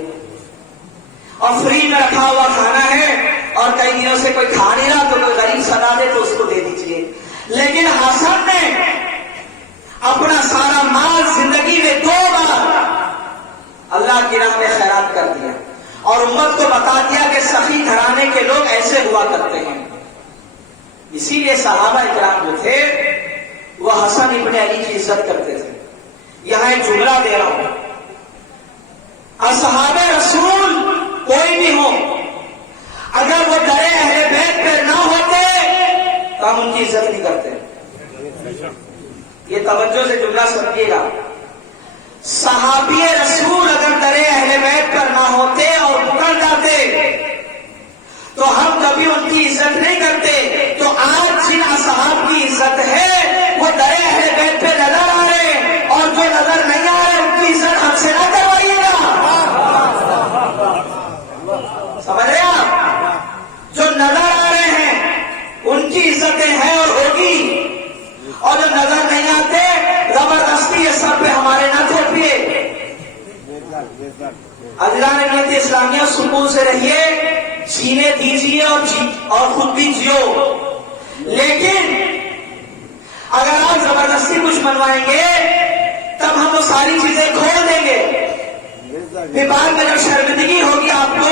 اور فری میں رکھا ہوا کھانا ہے اور کئی دنوں سے کوئی کھا نہیں رہا تو کوئی غریب سدا دے تو اس کو دے دیجیے. لیکن حسن نے اپنا سارا مال زندگی میں 2 بار اللہ کی راہ میں خیرات کر دیا اور امت کو بتا دیا کہ سخی گھرانے کے لوگ ایسے ہوا کرتے ہیں. اسی لیے صحابہ اکرام جو تھے وہ حسن ابن علی کی عزت کرتے تھے. یہاں ایک جملہ دے رہا ہوں, اصحاب رسول کوئی بھی ہو, اگر وہ درے اہل بیت پہ نہ ہوتے تو ہم ان کی عزت نہیں کرتے. یہ توجہ سے جملہ سمجھیے گا. صحابی رسول اگر درے اہل بیت پر نہ ہوتے اور پکڑ جاتے تو ہم کبھی ان کی عزت نہیں کرتے. تو آج جن اصحاب کی عزت ہے وہ درے اہل بیت پہ نظر آ رہے ہیں, اور جو نظر نہیں آ رہے ان کی عزت ہم سے نہ کروائیے گا. سمجھ رہے آپ, جو نظر آ رہے ہیں ان کی عزتیں ہیں اور ہوگی, اور جو نظر نہیں آتے زبردستی یہ سب پہ ہمارے نہ تھوپیے. اللہ نے ملت اسلامیہ سکون سے رہیے، جینے دیجیے اور خود بھی جیو، لیکن اگر آپ زبردستی کچھ منوائیں گے تب ہم وہ ساری چیزیں کھول دیں گے، پھر بعد میں جب شرمندگی ہوگی آپ کو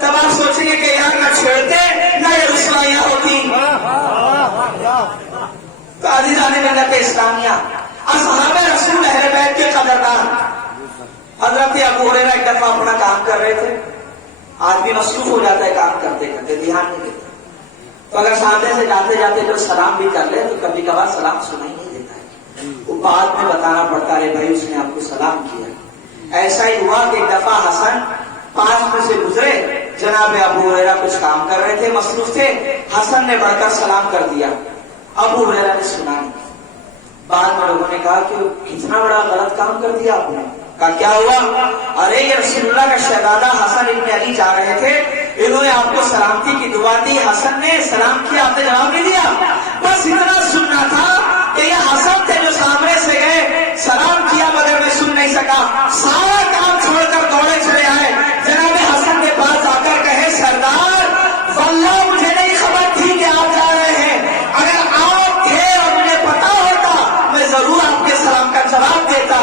تب آپ سوچیں گے کہ یار نہ چھیڑتے نہ یہ رسوائیاں ہوتی۔ تو عزیزان ملت اسلامیہ، اصحاب رسول اہل بیت کے قدردان، حضرت ابو ہریرہ ایک دفعہ اپنا کام کر رہے تھے، آدمی مصروف ہو جاتا ہے کام کرتے کرتے، دھیان نہیں دیتا، تو اگر سامنے سے جاتے جاتے جو سلام بھی کر لے تو کبھی کبھار سلام سنائی نہیں دیتا ہے، وہ بعد میں بتانا پڑتا ہے بھائی اس نے آپ کو سلام کیا۔ ایسا ہی ہوا کہ ایک دفعہ حسن پاس میں سے گزرے، جناب ابو ہریرہ کچھ کام کر رہے تھے، مصروف تھے، حسن نے بڑھ کر سلام کر دیا، ابو ہریرہ نے سنا نہیں۔ بعد میں لوگوں نے کہا کہ کتنا بڑا غلط کام کر دیا آپ نے۔ کہا کیا ہوا؟ ارے یہ رسول اللہ کا شہزادہ حسن ابن علی جا رہے تھے، انہوں نے آپ کو سلامتی کی دعا دی، حسن نے سلام کیا، آپ نے جواب نہیں دیا، بس اتنا سننا تھا کہ یہ حسن تھے جو سامنے سے گئے، سلام کیا مگر میں سن نہیں سکا، سارا کام چھوڑ کر دوڑے چلے آئے، جناب حسن کے پاس آ کر کہے سردار واللہ مجھے نہیں خبر تھی کہ آپ جا رہے ہیں، اگر آپ تھے اور مجھے پتا ہوتا میں ضرور آپ کے سلام کا جواب دیتا،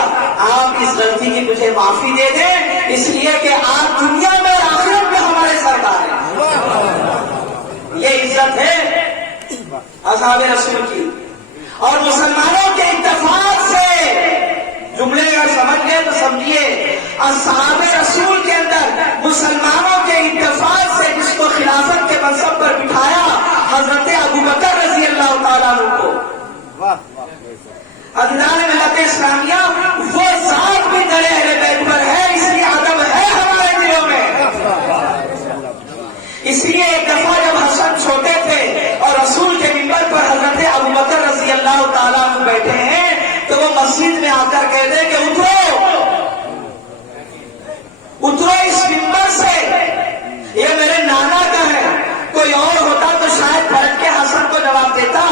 آپ اس غلطی کی مجھے معافی دے دیں، اس لیے کہ آپ دنیا میں اور آخرت میں ہمارے سردار ہیں۔ یہ عزت ہے اصحاب رسول کی، اور مسلمانوں کے اتفاق سے، جملے اگر سمجھ گئے تو سمجھیے، اصحاب رسول کے اندر مسلمانوں کے اتفاق سے جس کو خلافت کے منصب پر بٹھایا، حضرت ابوبکر رضی اللہ تعالیٰ عنہ کو۔ عزیزان ملت اسلامیہ، وہ ذات بھی در اہل بیت پر ہے، اس لیے ادب ہے ہمارے دلوں میں۔ اس لیے ایک دفعہ جب حسن چھوٹے تھے اور رسول کے منبر پر حضرت ابوبکر رضی اللہ تعالیٰ عنہ بیٹھے ہیں، تو وہ مسجد میں آ کر کہتے کہ اترو اس منبر سے، یہ میرے نانا کا ہے، کوئی اور ہوتا تو شاید پلٹ کے حسن کو جواب دیتا،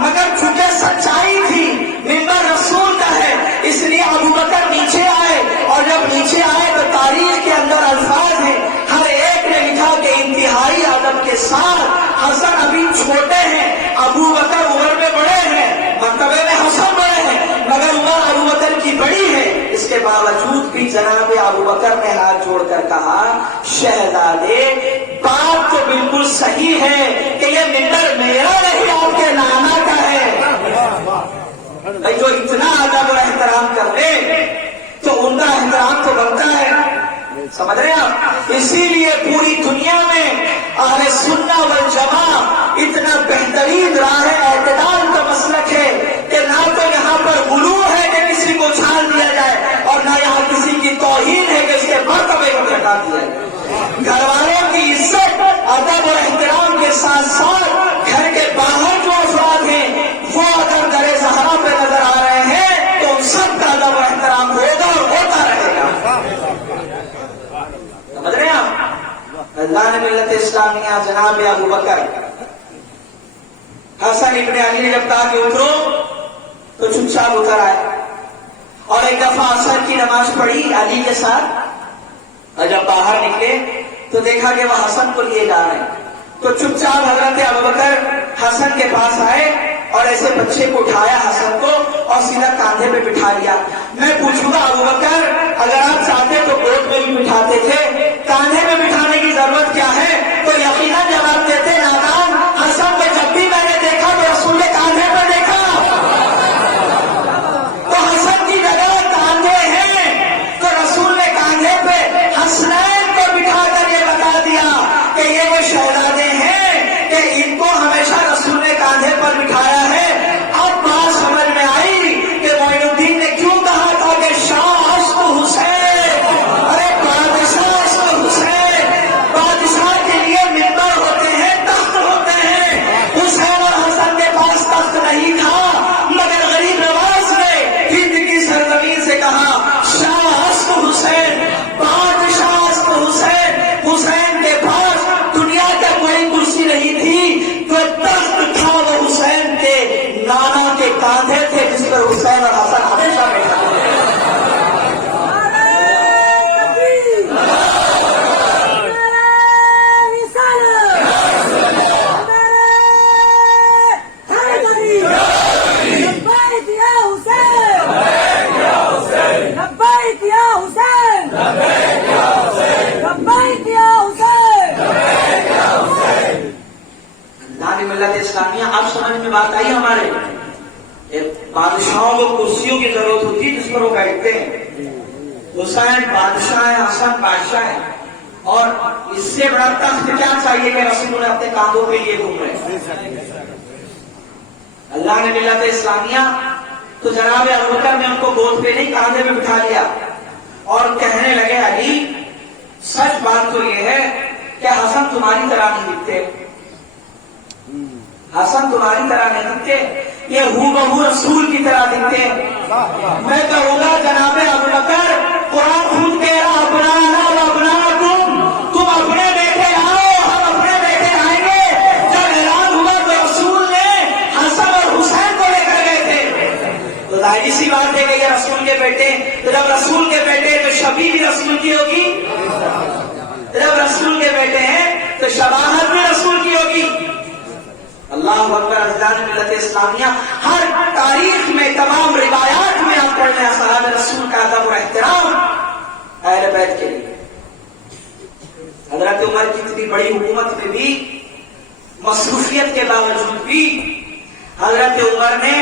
مگر چونکہ سچائی تھی، منبر رسول کا ہے، اس لیے ابوبکر نیچے آئے، اور جب نیچے آئے تو تاریخ کے اندر الفاظ ہیں، ہر ایک نے لکھا کہ انتہائی ادب کے ساتھ، حسن ابھی چھوٹے ہیں، ابوبکر عمر میں بڑے ہیں، مرتبے میں حسن بڑے ہیں، مگر عمر ابوبکر کی بڑی ہے، اس کے باوجود بھی جناب ابوبکر نے ہاتھ جوڑ کر کہا شہزادے بات تو بالکل صحیح ہے کہ یہ منبر میرا نہیں آپ کے نانا کا ہے، بھائی جو اتنا ادب اور احترام کر لے تو ان کا احترام تو بنتا ہے، سمجھ رہے ہیں آپ؟ اسی لیے پوری دنیا میں اہل سنت والجماع اتنا بہترین راہ اعتدال کا مسلک ہے کہ نہ تو یہاں پر غلو ہے کہ کسی کو چھال دیا جائے، اور نہ یہاں کسی کی توہین ہے کہ اس کے مرتبے کو گھٹا دیا جائے۔ گھر والوں کی عزت ادب اور احترام کے ساتھ ساتھ گھر کے باہر جو افراد ہیں وہ اگر در زہرا پہ نظر آ رہے ہیں تو ان سب کا ادب اور احترام ہوگا اور ہوتا رہے گا، سمجھ رہے ہیں آپ؟ اللہ نے ملت اسلامیہ جناب ابوبکر، حسن ابن علی نے جب کہا کہ اترو تو چپ چاپ اتر آئے، اور ایک دفعہ عصر کی نماز پڑھی علی کے ساتھ، اور جب باہر نکلے تو دیکھا کہ وہ حسن کو لیے جا رہے ہیں، تو چپ چاپ حضرت ابوبکر حسن کے پاس آئے اور ایسے بچے کو اٹھایا حسن کو اور سیدھا کاندھے پہ بٹھا لیا۔ میں پوچھوں گا ابوبکر اگر آپ چاہتے تو گود میں بھی بٹھاتے تھے، کاندھے میں بٹھانے کی ضرورت کیا ہے؟ تو یقیناً جواب دیتے نادان حسن کو جب بھی میں نے دیکھا تو رسول نے کاندھے پہ دیکھا، تو حسن کی جگہ کاندھے ہیں تو رسول نے کاندھے پہ حسنین کو بٹھا کر یہ بتا دیا کہ یہ وہ شہزادے ہیں کہ ان کو ہمیشہ رسول نے کاندھے پر بٹھایا ہے۔ اب بات سمجھ میں آئی کہ معین الدین نے کیوں کہا تھا کہ شاہ عشق حسین، ارے بادشاہ عشق حسین، بادشاہ کے لیے منبر ہوتے ہیں، تخت ہوتے ہیں، حسین اور حسن کے پاس تخت نہیں تھا، مگر غریب نواز نے ہند کی سرزمین سے کہا شاہ عشق حسین، بادشاہ عشق حسین، حسین کے پاس دنیا کا کوئی کرسی نہیں تھی، جو تخت تھا وہ حسین کے نانا کے کاندھے تھے جس پر حسین اور حسن ہمیشہ بیٹھا تھے۔ بات آئی ہمارے بادشاہوں کو کرسیوں کی ضرورت ہوتی ہے جس پر وہ بیٹھتے ہیں. حسین بادشاہ ہے، حسن بادشاہ ہے، اور اس سے بڑا تخت کیا چاہیے کہ رسول نے اپنے کاندھوں پہ لیے گھوم رہے ہیں. اللہ نے ملت اسلامیہ تو جناب ابوبکر نے ان کو گود پہ نہیں کاندھے میں بٹھا لیا اور کہنے لگے علی سچ بات تو یہ ہے کہ حسن تمہاری طرح نہیں دکھتے، حسن تمہاری طرح نہیں دکھتے، یہ ہو بہو رسول کی طرح دکھتے. میں کہوں گا جناب ابوبکر قرآن خود کہہ رہا ابنانا و ابناکم، تم اپنے بیٹے آؤ ہم اپنے بیٹے آئیں گے. جب اعلان ہوا تو رسول نے حسن اور حسین کو لے کر گئے تھے. تو ظاہری سی بات ہے کہ یہ رسول کے بیٹے، تو جب رسول کے بیٹے تو شبیہ بھی رسول کی ہوگی، جب رسول کے بیٹے ہیں تو شباہت بھی رسول کی ہوگی. اللہ اکبر. ازدان ملت اسلامیہ ہر تاریخ میں تمام روایات میں آپ پڑھ لیں اصحاب رسول کا ادب و احترام اہل بیت کے لیے. حضرت عمر کی اتنی بڑی حکومت میں بھی مصروفیت کے باوجود بھی حضرت عمر نے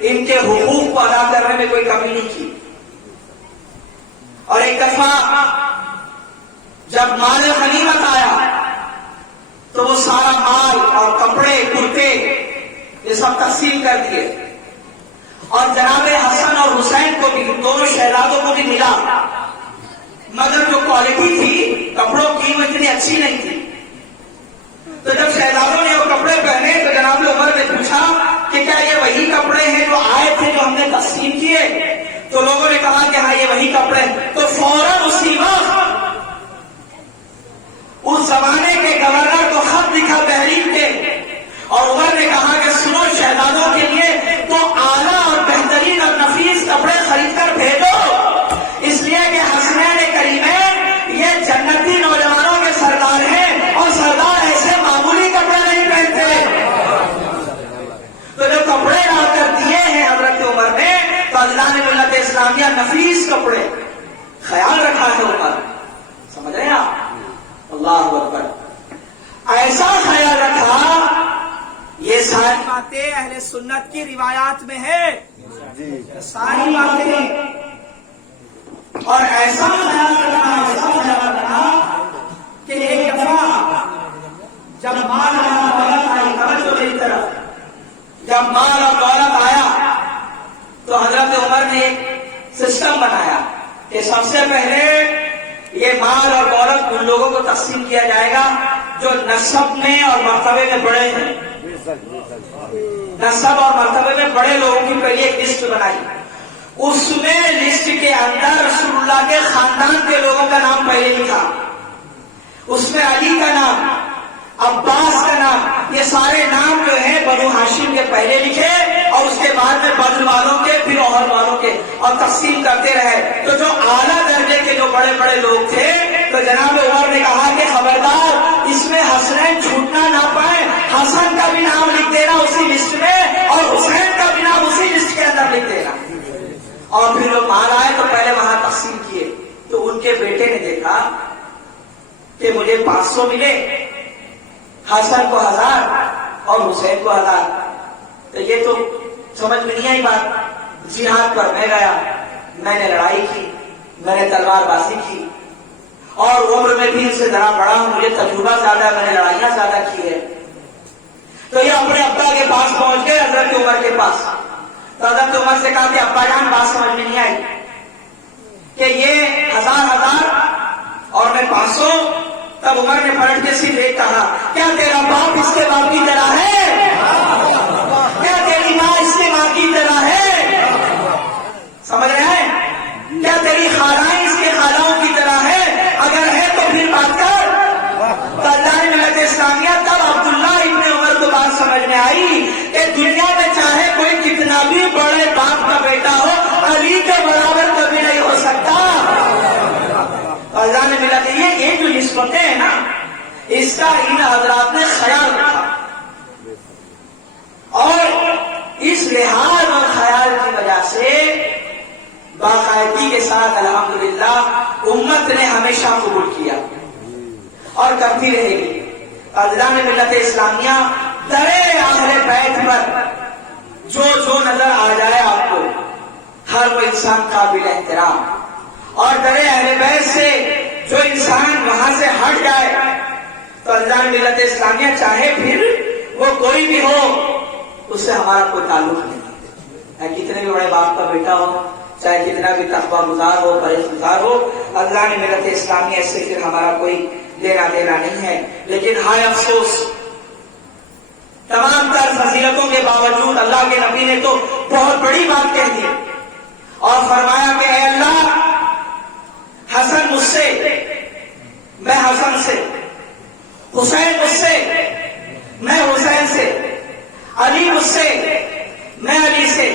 ان کے حقوق کو ادا کرنے میں کوئی کمی نہیں کی. اور ایک دفعہ جب مال غنیمت آیا تو وہ سارا مال اور کپڑے کرتے یہ سب تقسیم کر دیے، اور جناب حسن اور حسین کو بھی، دونوں شہزادوں کو بھی ملا، مگر جو کوالٹی تھی کپڑوں کی وہ اتنی اچھی نہیں تھی. تو جب شہزادوں نے وہ کپڑے پہنے تو جناب عمر نے پوچھا کہ کیا یہ وہی کپڑے ہیں جو آئے تھے جو ہم نے تقسیم کیے؟ تو لوگوں نے کہا کہ ہاں یہ وہی کپڑے. تو فوراً اسی وقت اس زمانے کے گورنر کو خط لکھا بحرین کے، اور عمر نے کہا کہ سنو شہزادوں کے لیے تو اعلیٰ اور بہترین اور نفیس کپڑے خرید کر بھیجو، اس لیے کہ حسنین کریمین یہ جنتی نوجوانوں کے سردار ہیں، اور سردار ایسے معمولی کپڑے نہیں پہنتے. تو جو کپڑے لا کر دیے ہیں حضرت عمر نے تو ازلان ملت اسلامیہ نفیس کپڑے خیال رکھا ہے عمر. سمجھ رہے ہیں آپ؟ اللہ اکبر. ایسا خیال رکھا. یہ ساری باتیں اہل سنت کی روایات میں ہے، ساری باتیں. اور ایسا خیال رکھا کہ ایک دفعہ جب مال اور دولت آئی، توجہ میری طرف، جب مال اور دولت آیا تو حضرت عمر نے ایک سسٹم بنایا کہ سب سے پہلے یہ مال اور دولت ان لوگوں کو تقسیم کیا جائے گا جو نسب میں اور مرتبے میں بڑے ہیں. نسب اور مرتبے میں بڑے لوگوں کی پہلے ایک لسٹ بنائی، اس میں لسٹ کے اندر رسول اللہ کے خاندان کے لوگوں کا نام پہلے لکھا، اس میں علی کا نام، عباس کا نام، یہ سارے نام جو ہیں بنو ہاشم کے پہلے لکھے، اور اس کے بعد میں بدر والوں کے، پھر اوہد والوں کے، اور تقسیم کرتے رہے. تو جو اعلیٰ درجے کے جو بڑے بڑے لوگ تھے تو جناب عمر نے کہا کہ خبردار اس میں حسنین چھوٹنا نہ پائے، حسن کا بھی نام لکھ دینا اسی لسٹ میں، اور حسین کا بھی نام اسی لسٹ کے اندر لکھ دینا. اور پھر لوگ مال آئے تو پہلے وہاں تقسیم کیے. تو ان کے بیٹے نے دیکھا کہ مجھے 500 ملے، حسن کو 1000 اور حسین کو 1000. تو یہ تو سمجھ میں نہیں آئی بات. جہاد پر میں گیا، میں نے لڑائی کی، میں نے تلوار بازی کی، اور عمر میں بھی ان سے ذرا بڑا ہوں، مجھے تجربہ زیادہ ہے، میں نے لڑائیاں زیادہ کی ہے. تو یہ اپنے ابا کے پاس پہنچ گئے حضرت عمر کے پاس. تو حضرت عمر سے کہا کہ ابا جان بات سمجھ میں نہیں آئی کہ یہ 1000 اور میں 500. تب عمر نے پلٹ کے صرف ایک کہا، کیا تیرا باپ اس کے باپ کی طرح ہے؟ کیا تیری ماں اس کے ماں کی طرح ہے؟ سمجھ رہے ہیں؟ کیا تیری خالائیں اس کے خالاؤں کی طرح ہے؟ اگر ہے تو پھر بات کر. تو اللہ نے ملت اسلامیہ تب عبداللہ ابن عمر کو بات سمجھ میں آئی کہ دنیا میں چاہے کوئی کتنا بھی بڑے باپ کا بیٹا ہو، علی کے برابر کبھی نہیں ہو سکتا. اللہ نے ملا کہ یہ جو نسبتیں ہیں نا، اس کا ان حضرات نے خیال رکھا، اور اس لحاظ اور خیال کی وجہ سے باقاعدگی کے ساتھ الحمدللہ امت نے ہمیشہ قبول کیا اور کرتی رہے گی. اللہ نے ملت اسلامیہ درے اہل بیت پر جو نظر آ جائے آپ کو ہر وہ انسان قابل احترام، اور درے اہل بیت سے جو انسان وہاں سے ہٹ جائے تو اللہ ملت اسلامیہ چاہے پھر وہ کوئی بھی ہو اس سے ہمارا کوئی تعلق نہیں ہے، کتنے بھی بڑے باپ کا بیٹا ہو، چاہے کتنا بھی تقویٰ گزار ہو، پرہیز گزار ہو، اللہ نے ملت اسلامیہ سے پھر ہمارا کوئی لینا دینا نہیں ہے۔ لیکن ہائے افسوس، تمام تر فضیلتوں کے باوجود اللہ کے نبی نے تو بہت بڑی بات کہہ دی اور فرمایا کہ اے اللہ، حسن مجھ سے، میں حسن سے، حسین مجھ سے، میں حسین سے، علی مجھ سے، میں علی سے،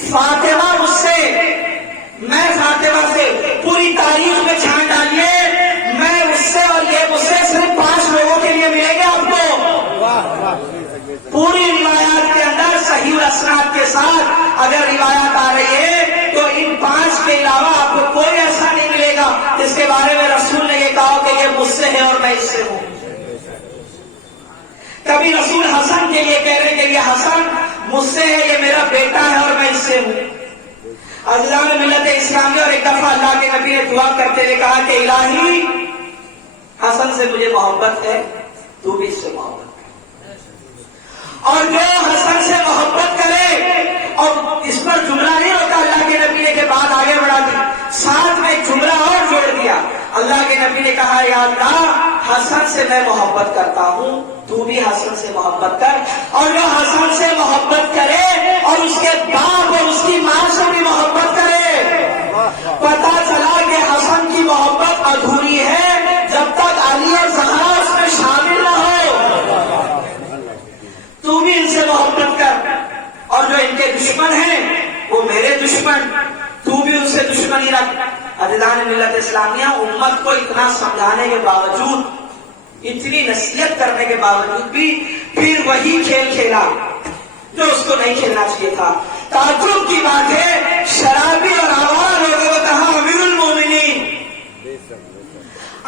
فاطمہ مجھ سے، میں فاطمہ سے، پوری تاریخ میں چھان ڈالیے میں اس سے اور یہ مجھ سے صرف 5 لوگوں کے لیے ملیں گے آپ کو۔ پوری روایات کے اندر صحیح الاسناد کے ساتھ اگر روایات آ رہی ہے تو ان 5 کے علاوہ آپ کو کوئی ایسا نہیں ملے گا جس کے بارے میں رسول نے یہ کہا کہ یہ مجھ سے ہے اور میں اس سے ہوں۔ کبھی رسول حسن کے لیے کہہ رہے کہ یہ حسن مجھ سے ہے، یہ میرا بیٹا ہے اور میں اس سے ہوں۔ عزیزان ملت اسلامیہ، اور ایک دفعہ اللہ کے نبی نے دعا کرتے ہوئے کہا کہ الہی، حسن سے مجھے محبت ہے، تو بھی اس سے محبت کر، اور جو حسن سے محبت کرے، اور اس پر جملہ نہیں ہوتا اللہ کے نبی نے کے بعد آگے بڑھا دی، ساتھ میں ایک جملہ اور جوڑ دیا۔ اللہ کے نبی نے کہا یا اللہ، حسن سے میں محبت کرتا ہوں، تو بھی حسن سے محبت کر، اور جو حسن سے محبت کرے اور اس کے باپ اور اس کی ماں سے بھی محبت کرے۔ پتا چلا کہ حسن کی محبت ادھوری ہے جب تک علی اور زہرا اس میں شامل نہ ہو۔ تو بھی ان سے محبت کر، اور جو ان کے دشمن ہیں وہ میرے دشمن، تو بھی ان سے دشمنی رکھ۔ عزیزان ملت اسلامیہ، امت کو اتنا سمجھانے کے باوجود، اتنی نصیحت کرنے کے باوجود بھی پھر وہی کھیل کھیلا جو اس کو نہیں کھیلنا چاہیے تھا۔ تعجب کی بات ہے، شرابی اور آوار لوگوں کو کہا امیر المومنین۔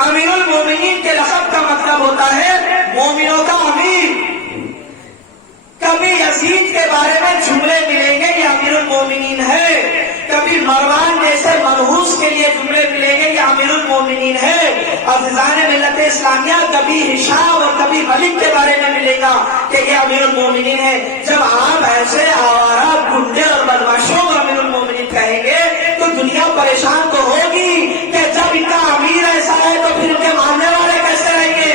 امیر المومنین کے لقب کا مطلب ہوتا ہے مومنوں کا امیر۔ کبھی یزید کے بارے میں جملے ملیں گے یہ امیر المومنین ہے، کبھی مروان جیسے منحوس کے لیے جملے ملیں گے یہ امیر المومنین ہے۔ عزیزان ملت اسلامیہ، کبھی ہشام اور کبھی ملک کے بارے میں ملے گا کہ یہ امیر المومنین ہے۔ جب آپ ایسے آوارہ گنڈے اور بدماشوں کو امیر المومنین کہیں گے تو دنیا پریشان تو ہوگی کہ جب ان کا امیر ایسا ہے تو پھر ان کے ماننے والے کیسے رہیں گے؟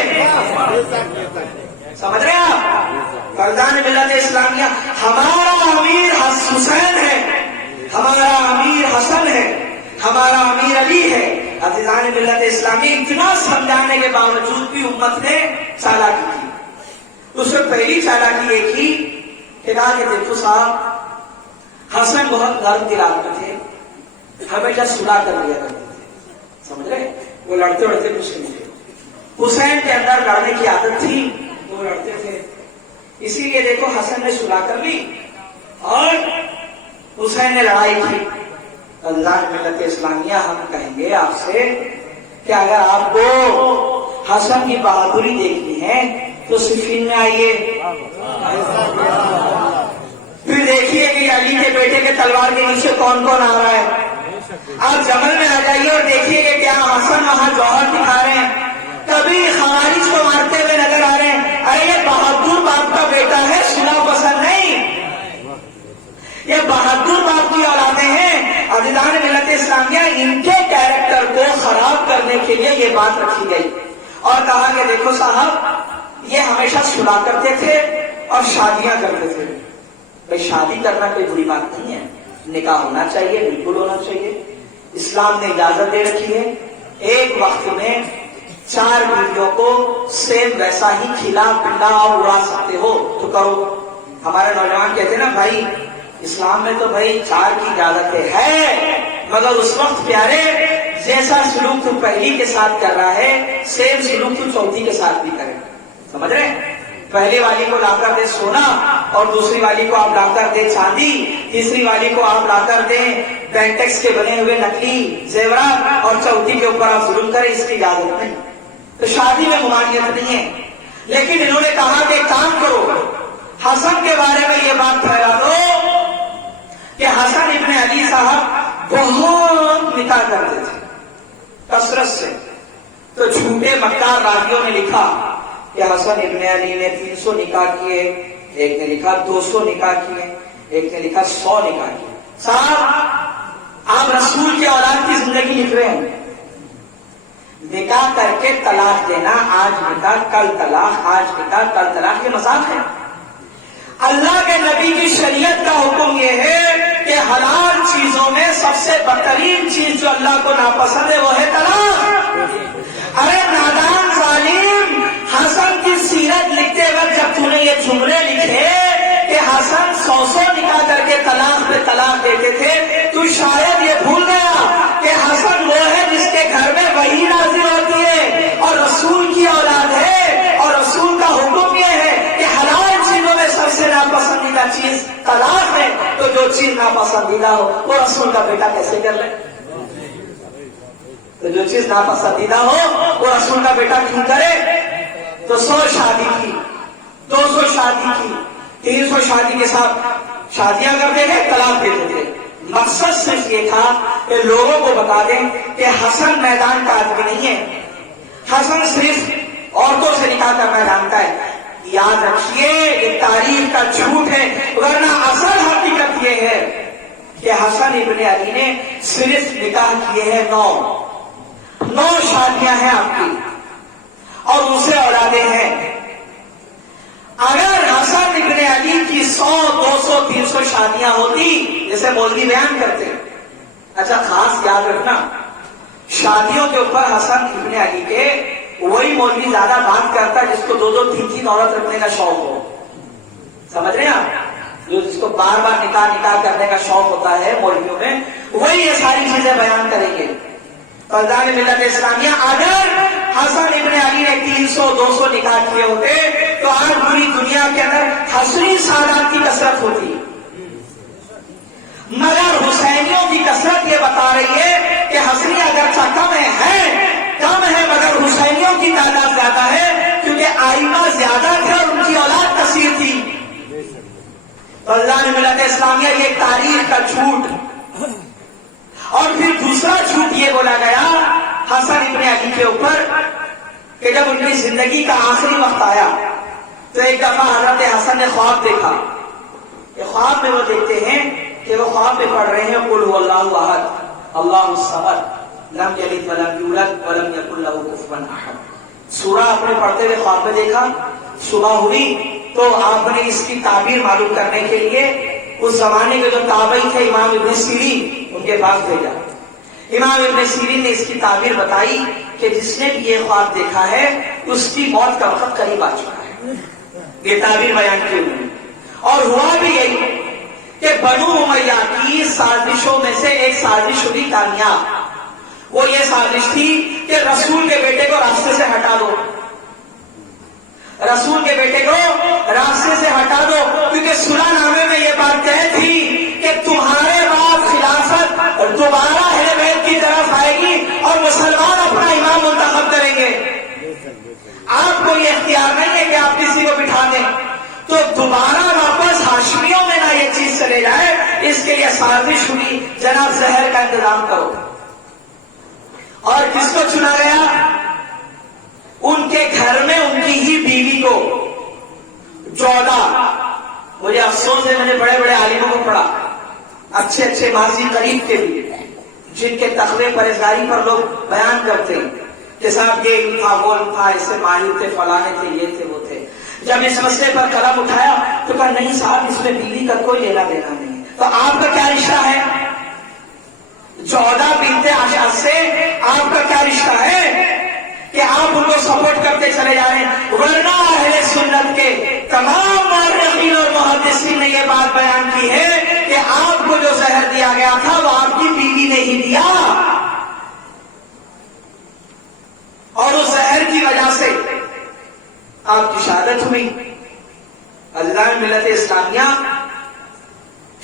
سمجھ رہے ہیں آپ؟ فرزان ملت اسلامیہ، ہمارا امیر حسین ہے، ہمارا امیر حسن ہے، ہمارا امیر علی ہے۔ عزیزان ملت اسلامی، اتنا سمجھانے کے باوجود بھی امت نے چالاکی کی۔ اس میں پہلی چالاکی یہ کی کہ کہا کہ دیکھو صاحب، حسن بہت نرم دل آدمی تھے، ہمیشہ سلا کر لیا کرتے تھے، سمجھ رہے؟ وہ لڑتے کچھ نہیں تھے۔ حسین کے اندر لڑنے کی عادت تھی، وہ لڑتے تھے، اسی لیے دیکھو حسن نے سلا کر لی اور حسین نے لڑائی کی۔ اللہ ملت اسلامیہ، ہم کہیں گے آپ سے کہ اگر آپ کو حسن کی بہادری دیکھنی ہے تو صفین میں آئیے، پھر دیکھیے کہ علی کے بیٹے کے تلوار کے نیچے کون کون آ رہا ہے۔ آپ جمل میں آ جائیے اور دیکھیے کہ کیا حسن وہاں جوہر دکھا رہے ہیں، کبھی خوارج کو مارتے ہوئے نظر آ رہے ہیں۔ ارے یہ بہادر باپ کا بیٹا ہے، سنا پسند نہیں، یہ بہادر باپ کی اولادیں ہیں۔ عزیزان ملت اسلامیہ، ان کے کیریکٹر کو خراب کرنے کے لیے یہ بات رکھی گئی اور کہا کہ دیکھو صاحب، یہ ہمیشہ سلا کرتے تھے اور شادیاں کرتے تھے۔ بھائی شادی کرنا کوئی بری بات نہیں ہے، نکاح ہونا چاہیے، بالکل ہونا چاہیے، اسلام نے اجازت دے رکھی ہے۔ ایک وقت میں 4 بیویوں کو سیم ویسا ہی کھلا پلا اور اڑا سکتے ہو تو کرو۔ ہمارے نوجوان کہتے ہیں نا بھائی اسلام میں تو بھائی 4 کی اجازت ہے، مگر اس وقت پیارے جیسا سلوک تو پہلی کے ساتھ کر رہا ہے سیم سلوک تو چوتھی کے ساتھ بھی کرے، سمجھ رہے ہیں؟ پہلی والی کو لا کر دے سونا اور دوسری والی کو آپ لا کر دے چاندی، تیسری والی کو آپ لا کر دیں بینٹیکس کے بنے ہوئے نکلی زیورات، اور چوتھی کے اوپر آپ ظلم کریں، اس کی اجازت نہیں۔ تو شادی میں ممانعت نہیں ہے۔ لیکن انہوں نے کہا کہ کام کرو، حسن کے بارے میں یہ بات پھیلا دو کہ حسن ابن علی صاحب بہت نکاح کرتے تھے کثرت سے. تو جھوٹے مکار راویوں نے لکھا کہ حسن ابن علی نے 300 نکاح کیے، ایک نے لکھا 200 نکاح کیے، ایک نے لکھا 100 نکاح کیے. صاحب آپ رسول کے اولاد کی زندگی لکھ رہے ہیں. نکاح کر کے طلاق دینا، آج نکاح کل طلاق، آج نکاح کل طلاق، یہ مذاق ہے. اللہ کے نبی کی شریعت کا حکم یہ ہے کہ حلال چیزوں میں سب سے بدترین چیز جو اللہ کو ناپسند ہے وہ ہے طلاق. ارے نادان ظالم، حسن کی سیرت لکھتے وقت جب تو نے یہ جملے لکھے کہ حسن 100 نکاح کر کے طلاق پہ طلاق دیتے تھے، تو شاید یہ بھول گیا کہ حسن وہ ہے جس کے گھر میں وحی نازل ہوتی ہے اور رسول کی اولاد ہے، اور رسول کا حکم یہ ہے کہ حلال چیزوں میں سب سے ناپسندیدہ چیز طلاق ہے. تو جو چیز ناپسندیدہ ہو وہ رسول کا بیٹا کیسے کر لے؟ تو جو چیز ناپسندیدہ ہو وہ رسول کا بیٹا کیوں کرے؟ تو 100 شادی کی، 200 شادی کی، 300 شادی کے ساتھ شادیاں کرتے تھے، طلاق دیتے تھے. مقصد صرف یہ تھا کہ لوگوں کو بتا دیں کہ حسن میدان کا آدمی نہیں ہے، حسن صرف عورتوں سے نکاح کرنا جانتا ہے. یاد رکھیے یہ تاریخ کا جھوٹ ہے، ورنہ اصل حقیقت یہ ہے کہ حسن ابن علی نے صرف نکاح کیے ہیں 9 شادیاں ہیں آپ کی، اور اسے اولادیں ہیں. اگر حسن ابن علی کی 100 200 300 شادیاں ہوتی جیسے مولوی بیان کرتے، اچھا خاص یاد رکھنا شادیوں کے اوپر حسن ابن علی کے وہی مولوی زیادہ بات کرتا ہے جس کو 2 2 3 3 عورت رکھنے کا شوق ہو. سمجھ رہے ہیں آپ؟ جس کو بار بار نکاح کرنے کا شوق ہوتا ہے مولویوں میں، وہی یہ ساری چیزیں بیان کریں گے. فضائل ملت اسلامیہ اگر حسن ابن علی نے 300 200 نکاح کیے ہوتے تو آج پوری دنیا کے اندر حسنی سادات کی کثرت ہوتی. مگر حسینیوں کی کثرت یہ بتا رہی ہے کہ حسنی اگرچہ کم ہے مگر حسینیوں کی تعداد زیادہ ہے، کیونکہ آئمہ زیادہ تھے اور ان کی اولاد کثیر تھی. فضائل ملت اسلامیہ یہ تاریخ کا جھوٹ. اور پھر دوسرا جھوٹ یہ بولا گیا حسن ابن علی کے اوپر کہ جب ان کی زندگی کا آخری وقت آیا تو ایک دفعہ حضرت حسن نے خواب دیکھا. کہ خواب میں وہ دیکھتے ہیں کہ وہ خواب میں پڑھ رہے ہیں قل هو اللہ احد اللہ الصمد لم یلد ولم یولد ولم یکن له کفوا احد. سورہ آپ نے پڑھتے ہوئے خواب میں دیکھا. صبح ہوئی تو آپ نے اس کی تعبیر معلوم کرنے کے لیے اس زمانے کے جو تابعی تھے امام ابن سیرین ان کے پاس بھیجا. امام ابن سیرین نے اس کی تعبیر بتائی کہ جس نے بھی یہ خواب دیکھا ہے اس کی موت کا وقت قریب آ چکا ہے. یہ تعبیر بیان کی انہوں نے. اور ہوا بھی یہی کہ بنو امیہ کی سازشوں میں سے ایک سازش ہوئی کامیاب. وہ یہ سازش تھی کہ رسول کے بیٹے کو راستے سے ہٹا دو، رسول کے بیٹے کو راستے سے ہٹا دو، کیونکہ صلح نامے میں یہ بات طے تھی کہ تمہارے بعد خلافت دوبارہ اہل بیت کی طرف آئے گی اور مسلمان اپنا امام منتخب کریں گے. آپ کو یہ اختیار نہیں ہے کہ آپ کسی کو بٹھا دیں. تو دوبارہ واپس ہاشمیوں میں نہ یہ چیز چلے جائے، اس کے لیے سازش ہوئی جناب زہر کا انتظام کرو. اور کس کو چنا گیا؟ ان کے گھر میں ان کی ہی بیوی کو 14. مجھے افسوس ہے میں نے بڑے بڑے عالموں کو پڑھا، اچھے ماضی قریب کے بھی، جن کے تقوی پرہیزگاری پر لوگ بیان کرتے ہیں کہ صاحب یہ تھا وہ تھا، اس سے ماہر تھے، فلانے تھے، یہ تھے وہ تھے. جب اس مسئلے پر قلم اٹھایا تو کہا نہیں صاحب اس میں بیوی کا کوئی لینا دینا نہیں. تو آپ کا کیا رشتہ ہے 14 بنت اشعث سے؟ آپ کا کیا رشتہ ہے کہ آپ ان کو سپورٹ کرتے چلے جا رہے ہیں؟ ورنہ اہل سنت کے تمام مورخین اور محدثین نے یہ بات بیان کی ہے کہ آپ کو جو زہر دیا گیا تھا وہ آپ کی بیوی نے ہی دیا، اور اس زہر کی وجہ سے آپ کی شہادت ہوئی. عزیزان ملت اسلامیہ،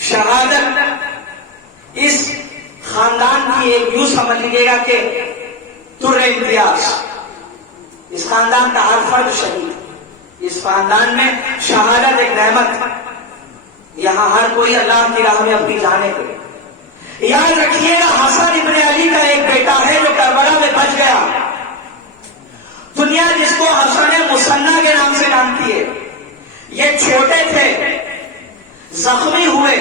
شہادت اس خاندان کی ایک یوں سمجھ لیجیے گا کہ در امتیاز. اس خاندان کا ہر فرد شہید. اس خاندان میں شہادت ایک نعمت، یہاں ہر کوئی اللہ کی راہ میں اپنی جانیں دے۔ یاد رکھیے گا، حسن ابن علی کا ایک بیٹا ہے جو کربلا میں بچ گیا۔ دنیا جس کو حسن مسنہ کے نام سے جانتی ہے، یہ چھوٹے تھے، زخمی ہوئے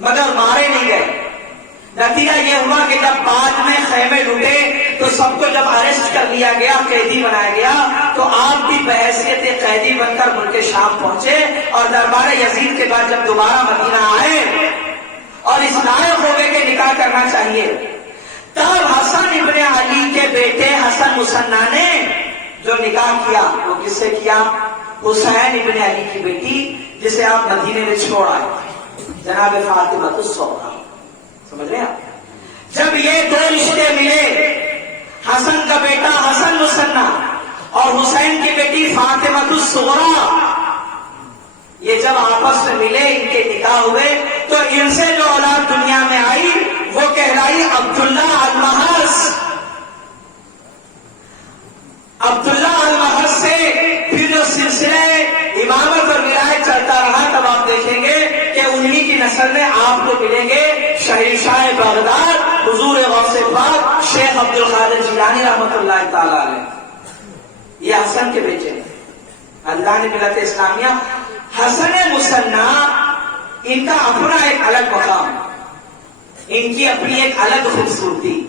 مگر مارے نہیں گئے۔ نتیجہ یہ ہوا کہ جب بعد میں خیمے لوٹے تو سب کو جب اریسٹ کر لیا گیا، قیدی بنایا گیا، تو آپ بھی بحیثیت قیدی بن کر ملک شام پہنچے، اور دربار یزید کے بعد جب دوبارہ مدینہ آئے اور اس لائق ہو گئے کہ نکاح کرنا چاہیے، تب حسن ابن علی کے بیٹے حسن مسنہ نے جو نکاح کیا وہ کس سے کیا؟ حسین ابن علی کی بیٹی جسے آپ مدینے میں چھوڑ آئے تھے، جناب فاطمہ الزہرا۔ سمجھ رہے آپ؟ جب یہ دو رشتے ملے، حسن کا بیٹا حسن مسنہ اور حسین کی بیٹی فاطمہ الصغریٰ، یہ جب آپس میں ملے، ان کے نکاح ہوئے، تو ان سے جو اولاد دنیا میں آئی وہ کہلائی عبداللہ المحض۔ عبداللہ المحض سے پھر جو سلسلہ امامت اور ولایت چلتا رہا، تب آپ دیکھیں گے کہ انہی کی نسل میں آپ کو ملیں گے شہنشاہ بغداد حضور غوث پاک شیخ عبد القادر جیلانی رحمۃ اللہ تعالی علیہ۔ یہ حسن کے بیٹے ہیں۔ اللہ نے ملت اسلامیہ، حسن مسنہ ان کا اپنا ایک الگ مقام، ان کی اپنی ایک الگ خوبصورتی۔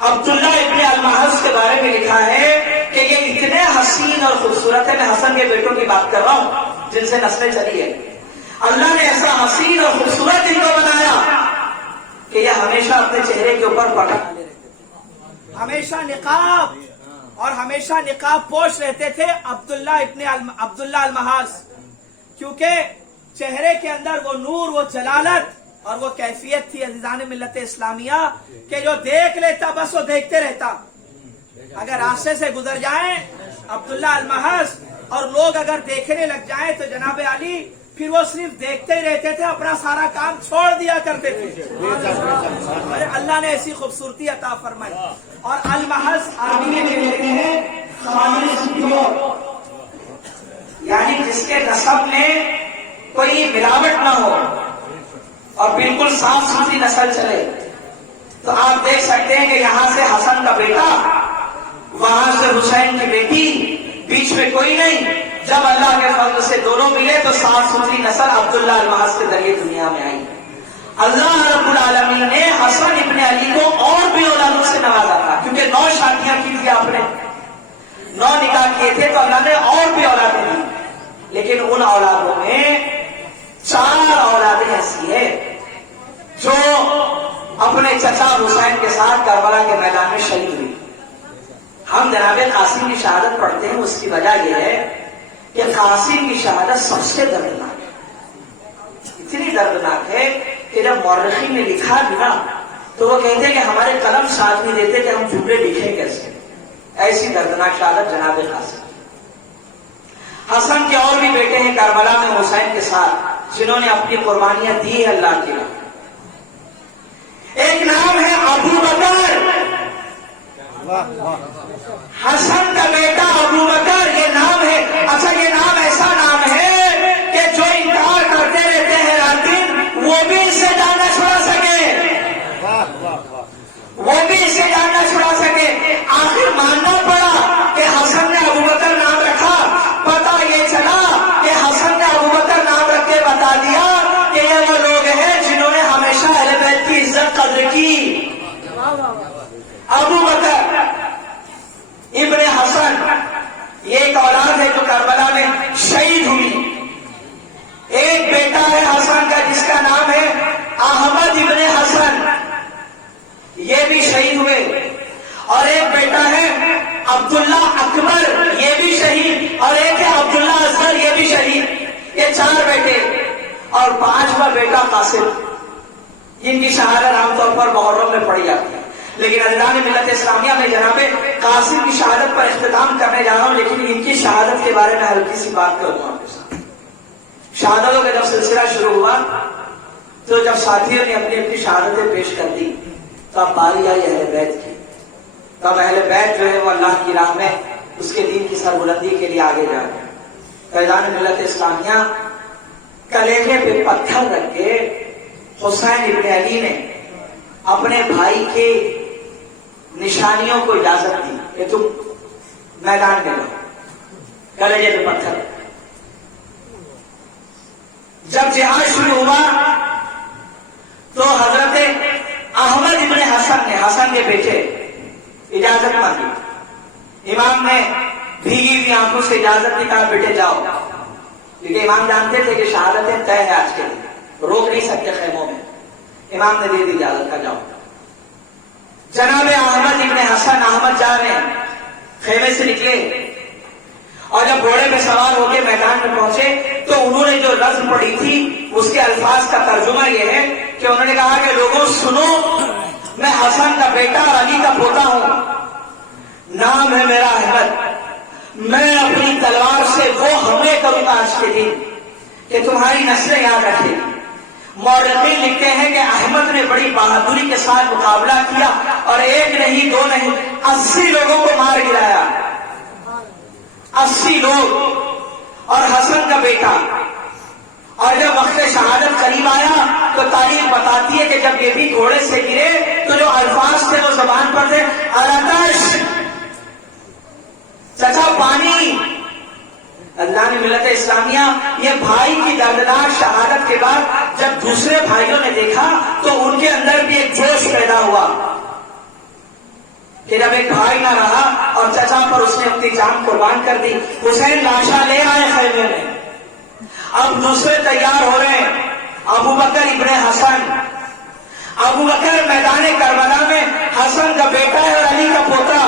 عبداللہ ابن المحض کے بارے میں لکھا ہے کہ یہ اتنے حسین اور خوبصورت ہے، میں حسن کے بیٹوں کی بات کر رہا ہوں جن سے نسلیں چلی ہے، اللہ نے ایسا حسین اور خوبصورت ان کو بنایا کہ یہ ہمیشہ اپنے چہرے کے اوپر پردہ ڈالے رہتے تھے، ہمیشہ نقاب اور ہمیشہ نقاب پوش رہتے تھے عبداللہ المحض، کیونکہ چہرے کے اندر وہ نور، وہ جلالت اور وہ کیفیت تھی عزیزان ملت اسلامیہ کہ جو دیکھ لیتا بس وہ دیکھتے رہتا۔ اگر راستے سے گزر جائیں عبداللہ المحض اور لوگ اگر دیکھنے لگ جائیں تو جناب علی پھر وہ صرف دیکھتے ہی رہتے تھے، اپنا سارا کام چھوڑ دیا کرتے تھے۔ اللہ نے ایسی خوبصورتی عطا فرمائی۔ اور المحض عربی میں کہتے ہیں خالص پیور، یعنی جس کے نسب میں کوئی ملاوٹ نہ ہو اور بالکل صاف ستھری نسل چلے۔ تو آپ دیکھ سکتے ہیں کہ یہاں سے حسن کا بیٹا، وہاں سے حسین کی بیٹی، بیچ میں کوئی نہیں۔ جب اللہ کے فضل سے دونوں ملے تو صاف ستھری نسل عبداللہ المحض کے ذریعے دنیا میں آئی۔ اللہ رب العالمین نے حسن ابن علی کو اور بھی اولادوں سے نوازا تھا، کیونکہ 9 شادیاں کی تھی آپ نے، 9 نکاح کیے تھے، تو اللہ نے اور بھی اولادیں دی، لیکن ان اولادوں میں 4 اولادیں ایسی ہے جو اپنے چچا حسین کے ساتھ کربلا کے میدان میں شہید ہوئی۔ ہم جناب قاسم کی شہادت پڑھتے ہیں، اس کی وجہ یہ ہے کہ قاسم کی شہادت سب سے دردناک ہے، اتنی دردناک ہے کہ جب مورخین نے لکھا بھی نا تو وہ کہتے ہیں کہ ہمارے قلم ساتھ نہیں دیتے کہ ہم جملے لکھیں کیسے، ایسی دردناک شہادت جناب قاسم۔ حسن کے اور بھی بیٹے ہیں کربلا میں حسین کے ساتھ جنہوں نے اپنی قربانیاں دی ہے اللہ کی راہ۔ ایک نام ہے ابو بکر، حسن کا بیٹا ابو بکر، یہ نام ہے۔ اچھا، یہ نام ایسا نام ہے کہ جو انکار کرتے رہتے ہیں رات دن، وہ بھی اس سے جاننا چھڑا سکے، وہ بھی اس سے جاننا چھڑا سکے۔ آخر ماننا پڑا کہ حسن نے ابو بکر نام رکھا، پتا یہ چلا کہ حسن نے ابو بکر نام رکھ کے بتا دیا کہ یہ وہ لوگ ہیں جنہوں نے ہمیشہ اہل بیت کی عزت قدر کی۔ ابو بکر ابن حسن یہ ایک اولاد ہے جو کربلا میں شہید ہوئی۔ ایک بیٹا ہے حسن کا جس کا نام ہے احمد ابن حسن، یہ بھی شہید ہوئے، اور ایک بیٹا ہے عبداللہ اکبر، یہ بھی شہید، اور ایک ہے عبداللہ اصغر، یہ بھی شہید۔ یہ 4 بیٹے، اور 5واں بیٹا قاسم، جن کی شہادت عام طور پر محرم میں پڑھی جاتی ہے۔ لیکن اللہ نے ملت اسلامیہ میں جناب قاسم کی شہادت پر اختتام کرنے جا رہا ہوں، لیکن ان کی شہادت کے بارے میں ہلکی سی بات کروں آپ کے ساتھ۔ شہادتوں کا جب سلسلہ شروع ہوا تو جب ساتھیوں نے اپنی اپنی شہادتیں پیش کر دی تو اب باری آئی اہل بیت کی۔ تب اہل بیت جو ہے وہ اللہ کی راہ میں اس کے دین کی سربلندی کے لیے آگے جا رہے ہیں۔ فیضان ملت اسلامیہ کلیجے پہ پتھر رکھ کے حسین ابن علی نے اپنے بھائی کے نشانیوں کو اجازت دی کہ تم میدان میں رہو، کلیجے پہ پتھر۔ جب جہاد شروع ہوا تو حضرت احمد ابن حسن نے، حسن کے بیٹے، اجازت مانگی۔ امام نے بھیگی ہوئی آنکھوں سے اجازت دی، کہا بیٹے جاؤ، کیونکہ امام جانتے تھے کہ شہادتیں طے ہے آج کے لیے، روک نہیں سکتے خیموں میں۔ امام نے دے دی اجازت، کا جاؤ۔ جناب احمد ابن حسن، احمد جان نے خیمے سے نکلے اور جب گھوڑے پہ سوار ہو کے میدان میں پہنچے تو انہوں نے جو رزم پڑھی تھی اس کے الفاظ کا ترجمہ یہ ہے کہ انہوں نے کہا کہ لوگوں سنو، میں حسن کا بیٹا اور علی کا پوتا ہوں، نام ہے میرا احمد، میں اپنی تلوار سے وہ حملے کروں گا آج کے دن کہ تمہاری نسلیں یاد رکھیں گی۔ مورخین لکھتے ہیں کہ احمد نے بڑی بہادری کے ساتھ مقابلہ کیا اور ایک نہیں، دو نہیں، 80 لوگوں کو مار گرایا، 80 لوگ، اور حسن کا بیٹا۔ اور جب وقت شہادت قریب آیا تو تاریخ بتاتی ہے کہ جب یہ بھی گھوڑے سے گرے تو جو الفاظ تھے وہ زبان پر تھے، الاتش، چچا پانی۔ اللہ نے ملت اسلامیہ یہ بھائی کی دردناک شہادت کے بعد جب دوسرے بھائیوں نے دیکھا تو ان کے اندر بھی ایک جوش پیدا ہوا کہ جب ایک بھائی نہ رہا اور چچا پر اس نے اپنی جان قربان کر دی۔ حسین لاشا لے آئے خیمے میں، اب دوسرے تیار ہو رہے ہیں، ابو بکر ابن حسن۔ ابو بکر میدان کربلا میں حسن کا بیٹا ہے اور علی کا پوتا۔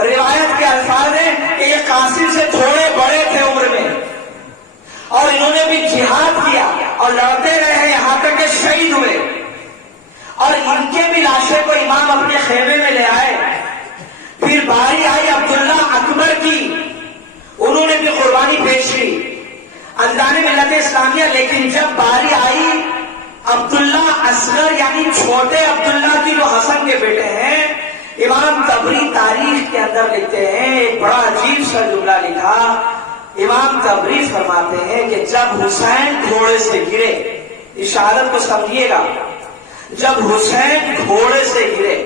روایت کے الفاظ ہیں کہ یہ قاسم سے تھوڑے بڑے تھے عمر میں اور انہوں نے بھی جہاد کیا اور لڑتے رہے یہاں تک کہ شہید ہوئے، اور ان کے بھی لاشیں کو امام اپنے خیمے میں لے آئے۔ پھر باری آئی عبداللہ اکبر کی، انہوں نے بھی قربانی پیش کی، اللہ نے ملت اسلامیہ۔ لیکن جب باری آئی عبداللہ اصغر یعنی چھوٹے عبداللہ کی جو حسن کے بیٹے ہیں، امام طبری تاریخ کے اندر لکھتے ہیں، ایک بڑا عجیب سا جملہ لکھا۔ امام طبری فرماتے ہیں کہ جب حسین گھوڑے سے گرے، اس شہادت کو سمجھیے گا، جب حسین گھوڑے سے گرے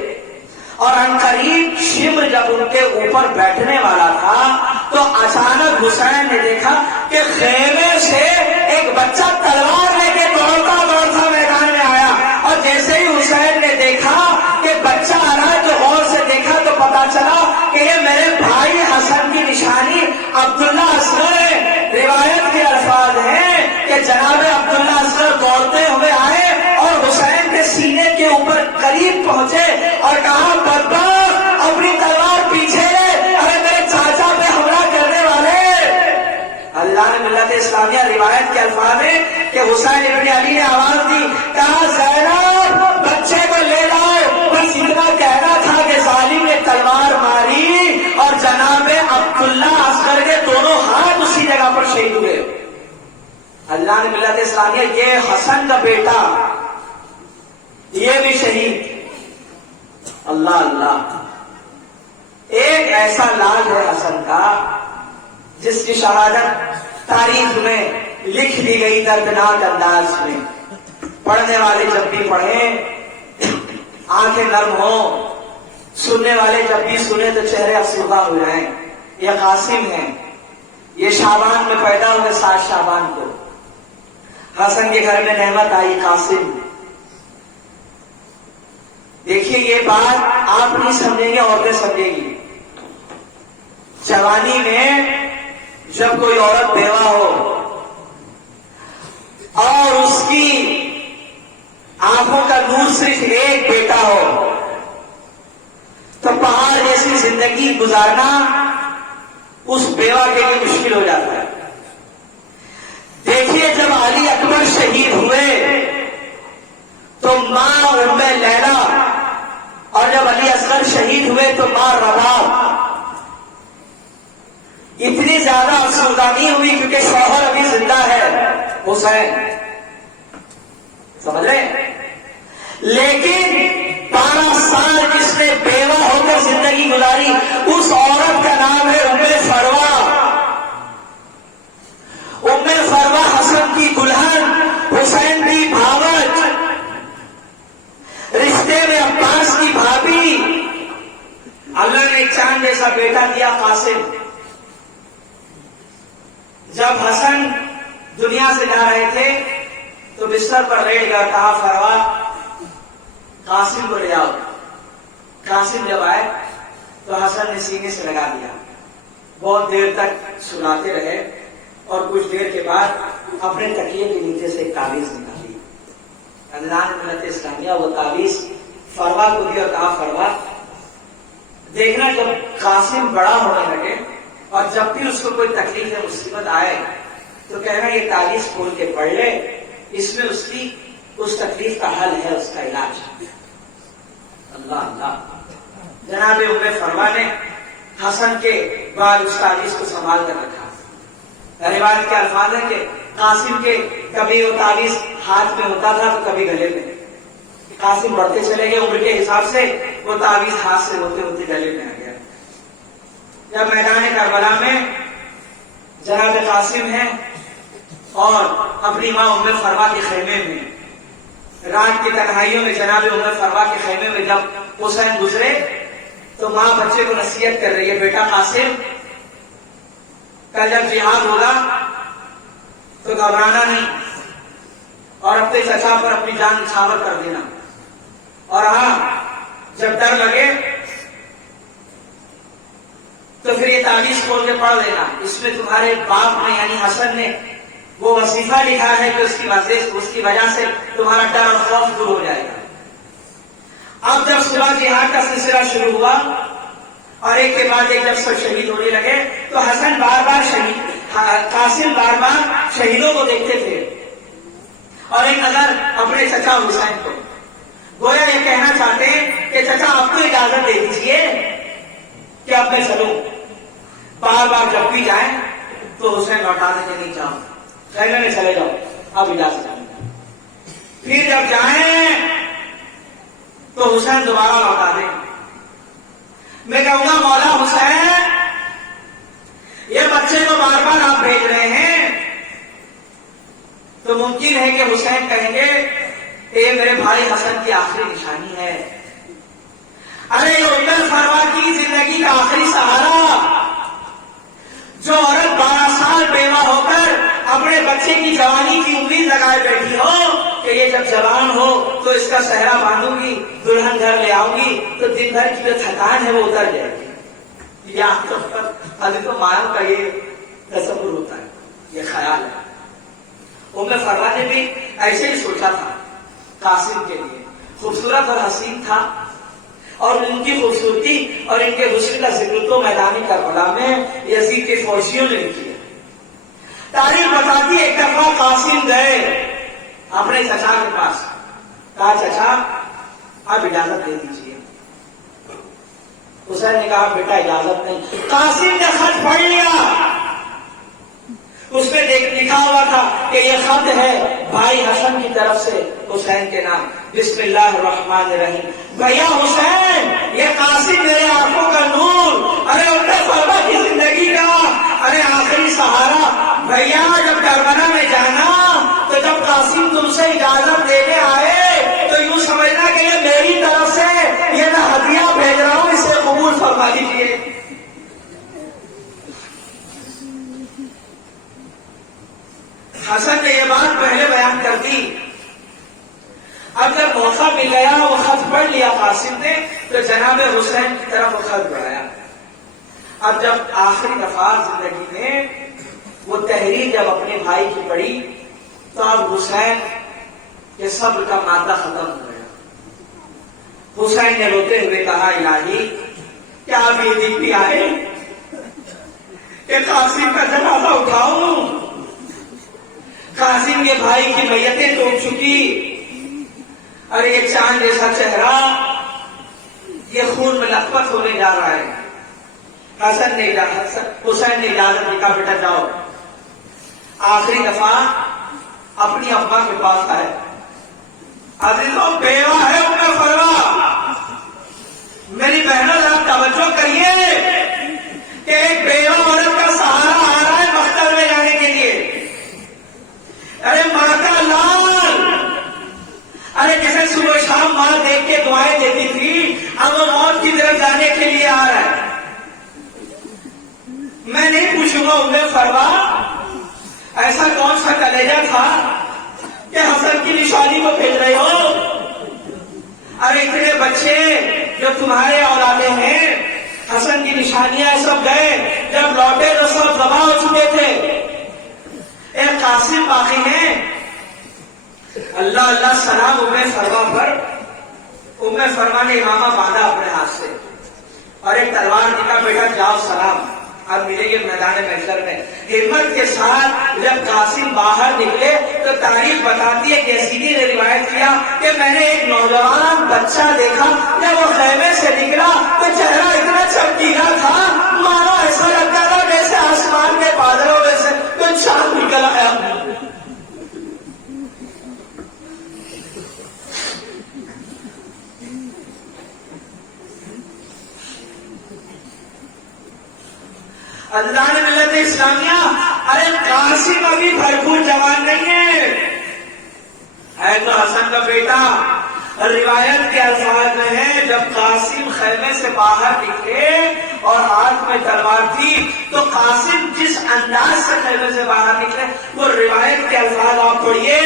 اور عنقریب شمر جب ان کے اوپر بیٹھنے والا تھا تو اچانک حسین نے دیکھا کہ خیمے سے ایک بچہ تلوار لے کے دوڑتا دوڑتا میدان میں آیا، اور جیسے ہی حسین نے دیکھا کہ بچہ آ رہا ہے تو غور سے دیکھا تو پتا چلا کہ یہ میرے بھائی حسن کی نشانی عبداللہ اصغر ہے۔ روایت کے الفاظ ہیں کہ جناب عبداللہ اصغر دوڑتے ہوئے آئے اور حسین کے سینے کے اوپر قریب پہنچے اور کہا بدبخت اپنی تلوار پیچھے لے، ارے میرے چاچا پہ حملہ کرنے والے۔ اللہ نے ملت اسلامیہ، روایت کے الفاظ ہیں کہ حسین ابن علی نے آواز دی، کہا زینب بچے کو لے لاؤ، بس اتنا کہنا تھا کہ ظالم نے تلوار ماری اور جناب عبداللہ اصغر کے دونوں ہاتھ اسی جگہ پر شہید ہوئے۔ اللہ نے ملت اسلامیہ، یہ حسن کا بیٹا یہ بھی شہید۔ اللہ اللہ، ایک ایسا لال ہے حسن کا جس کی شہادت تاریخ میں لکھ دی گئی دردناک انداز میں۔ پڑھنے والے جب بھی پڑھیں آنکھیں نرم ہوں، سننے والے جب بھی سنیں تو چہرے افسردہ ہو جائیں۔ یہ قاسم ہیں، یہ شعبان میں پیدا ہوئے، 7 شعبان کو حسن کے گھر میں نعمت آئی، قاسم۔ دیکھیے یہ بات آپ نہیں سمجھیں گے، عورتیں سمجھیں گی۔ جوانی میں جب کوئی عورت بیوہ ہو اور اس کی آنکھوں کا نور صرف ایک بیٹا ہو تو پہاڑ جیسی زندگی گزارنا اس بیوہ کے لیے مشکل ہو جاتا ہے۔ دیکھیے جب علی اکبر شہید ہوئے تو ماں ام لیلا، اور جب علی اصغر شہید ہوئے تو ماں رباب۔ اتنی زیادہ افسردگی ہوئی کیونکہ شوہر ابھی زندہ ہے حسین، سمجھ رہے؟ لیکن 12 سال جس نے بیوہ ہو کر زندگی گزاری اس عورت کا نام ہے ام فروا۔ قاسم جب حسن دنیا سے جا رہے تھے تو بستر پر لیٹ گیا، کہا فروا قاسم کو لے آؤ۔ قاسم جب آئے تو حسن نے سینے سے لگا دیا، بہت دیر تک سلاتے رہے اور کچھ دیر کے بعد اپنے تکیے کے نیچے سے ایک تعویذ نکالی۔ اندران ملت اسلامیہ وہ تعویذ فروا کو دی اور کہا فروا دیکھنا جب قاسم بڑا ہونے لگے اور جب بھی اس کو کوئی تکلیف یا مصیبت آئے تو کہنا یہ تعویذ کھول کے پڑھ لے، اس میں اس تکلیف کا حل ہے، اس کا علاج۔ اللہ اللہ، جناب ام فروا نے حسن کے بعد اس تعویذ کو سنبھال کر رکھا۔ روایت کے الفاظ ہیں کہ قاسم کے کبھی وہ تعویذ ہاتھ میں ہوتا تھا تو کبھی گلے میں۔ قاسم بڑھتے چلے گئے، عمر کے حساب سے وہ تعویذ ہاتھ سے ہوتے ہوتے گلے میں آ گیا۔ جب میدان کربلا میں جناب قاسم ہیں اور اپنی ماں ام فروا کے خیمے میں، رات کی تنہائیوں میں جناب ام فروا کے خیمے میں جب حسین گزرے تو ماں بچے کو نصیحت کر رہی ہے، بیٹا قاسم کل جب جہاد ہوگا تو گھبرانا نہیں اور اپنے چچا پر اپنی جان نچھاور کر دینا، اور ہاں جب ڈر لگے تو پھر یہ تعویذ کھول کے پڑھ لینا، اس میں تمہارے باپ نے یعنی حسن نے وہ وظیفہ لکھا ہے کہ اس کی وجہ سے تمہارا ڈر اور خوف دور ہو جائے گا۔ اب جب صبح جہاد کا سلسلہ شروع ہوا اور ایک کے بعد ایک جب سب شہید ہونے لگے تو حسن قاسم بار بار شہیدوں کو دیکھتے تھے اور ایک نظر اپنے چچا حسین کو، گویا یہ کہنا چاہتے ہیں کہ چچا آپ کو اجازت دے دیجیے کہ اب میں چلوں۔ بار بار جب بھی جائیں تو حسین لوٹا دیں کہ نہیں جاؤ، خیمے میں چلے جاؤ، اب اجازت نہیں۔ پھر جب جائیں تو حسین دوبارہ لوٹا دیں۔ میں کہوں گا مولا حسین یہ بچے کو بار بار آپ بھیج رہے ہیں تو ممکن ہے کہ حسین کہیں گے یہ میرے بھائی حسن کی آخری نشانی ہے، ارے یہ ام فروا کی زندگی کا آخری سہارا، جو عورت 12 سال بیوہ ہو کر اپنے بچے کی جوانی کی امید لگائے بیٹھی ہو کہ یہ جب جوان ہو تو اس کا صحرا باندھوں گی، دلہن گھر لے آؤں گی تو دن بھر کی جو تھکان ہے وہ اتر جائے گی، یہ عام طور پر ابھی تو ماں کا یہ تصور ہوتا ہے، یہ خیال ہے۔ ام فروا نے بھی ایسے ہی سوچا تھا، قاسم کے لیے خوبصورت اور حسین تھا اور ان کی خوبصورتی اور ان کے حسن کا ذکر تو میدانی کربلا میں یزید کے فوجیوں نے کیا۔ تاریخ بتاتی ایک دفعہ قاسم گئے اپنے چچا کے پاس، کہا چچا اب اجازت دے دیجیے۔ حسین نے کہا بیٹا اجازت نہیں۔ قاسم نے خط پڑھ لیا، اس میں لکھا ہوا تھا کہ یہ خط ہے بھائی حسن کی طرف سے حسین کے نام، بسم اللہ الرحمن الرحیم۔ بھیا حسین یہ قاسم میرے آنکھوں کا نور، ارے ام فروا کی زندگی کا ارے آخری سہارا، بھیا جب کربلا میں جانا تو جب قاسم تم سے اجازت لینے آئے تو یوں سمجھنا کہ یہ میری طرف سے یہ میں ہدیہ بھیج رہا ہوں، اسے قبول فرما لیجیے۔ حسن نے یہ بات پہلے بیان کر دی، اب جب موقع مل گیا وہ خط پڑھ لیا قاسم نے تو جناب حسین کی طرف وہ خط بڑھایا۔ اب جب آخری دفعہ زندگی میں وہ تحریر جب اپنے بھائی کی پڑھی تو اب حسین کے صبر کا مادہ ختم ہو گیا۔ حسین نے روتے ہوئے کہا الہی کیا اب یہ دن بھی آئے کہ قاسم کا جنازہ اٹھاؤں؟ قاسم کے بھائی کی میتیں ٹوٹ چکی، اور یہ چاند جیسا چہرہ یہ خون میں لطپت ہونے جا رہا ہے۔ حسین نے اجازت دی، کہا بیٹا جاؤ۔ آخری دفعہ اپنی ابا کے پاس آئے، عزیزوں بیوہ ہے ام فروا، میری بہنوں ذرا توجہ کریے کہ ایک بیوہ عورت کا سہارا آ رہا ہے مقتل میں جانے کے لیے۔ ارے ماں کا لال، ارے جیسے صبح شام ماں دیکھ کے دعائیں دیتی تھی اب وہ موت کی طرف جانے کے لیے آ رہا ہے۔ ہوا امے فرما ایسا کون سا کلیجہ تھا کہ حسن کی نشانی کو بھیج رہے ہو؟ ارے اتنے بچے جو تمہارے اولادے ہیں حسن کی نشانیاں سب گئے، جب لوٹے تو سب تباہ ہو چکے تھے، ایک قاسم باقی ہیں۔ اللہ اللہ سلام ام فرما پر۔ ام فرما نے امامہ باندھا اپنے ہاتھ سے اور ایک تلوار دکھا، بیٹا جاؤ سلام، اب ملیں گے میدان محشر میں۔ ہمت کے ساتھ جب قاسم باہر نکلے تو تاریخ بتاتی ہے، کیسیدی نے روایت کیا کہ میں نے ایک نوجوان بچہ دیکھا، جب وہ خیمے سے نکلا تو چہرہ اتنا چمکیلا تھا مانو ایسا لگتا تھا جیسے آسمان کے بادلوں میں سے کوئی چاند نکل آیا۔ عزیزان ملت اسلامیہ، ارے قاسم ابھی بھرپور جوان نہیں ہے تو حسن کا بیٹا۔ روایت کے الفاظ میں ہے، جب قاسم خیمے سے باہر نکلے اور ہاتھ میں تلوار تھی تو قاسم جس انداز سے خیمے سے باہر نکلے، وہ روایت کے الفاظ آپ پڑھیے،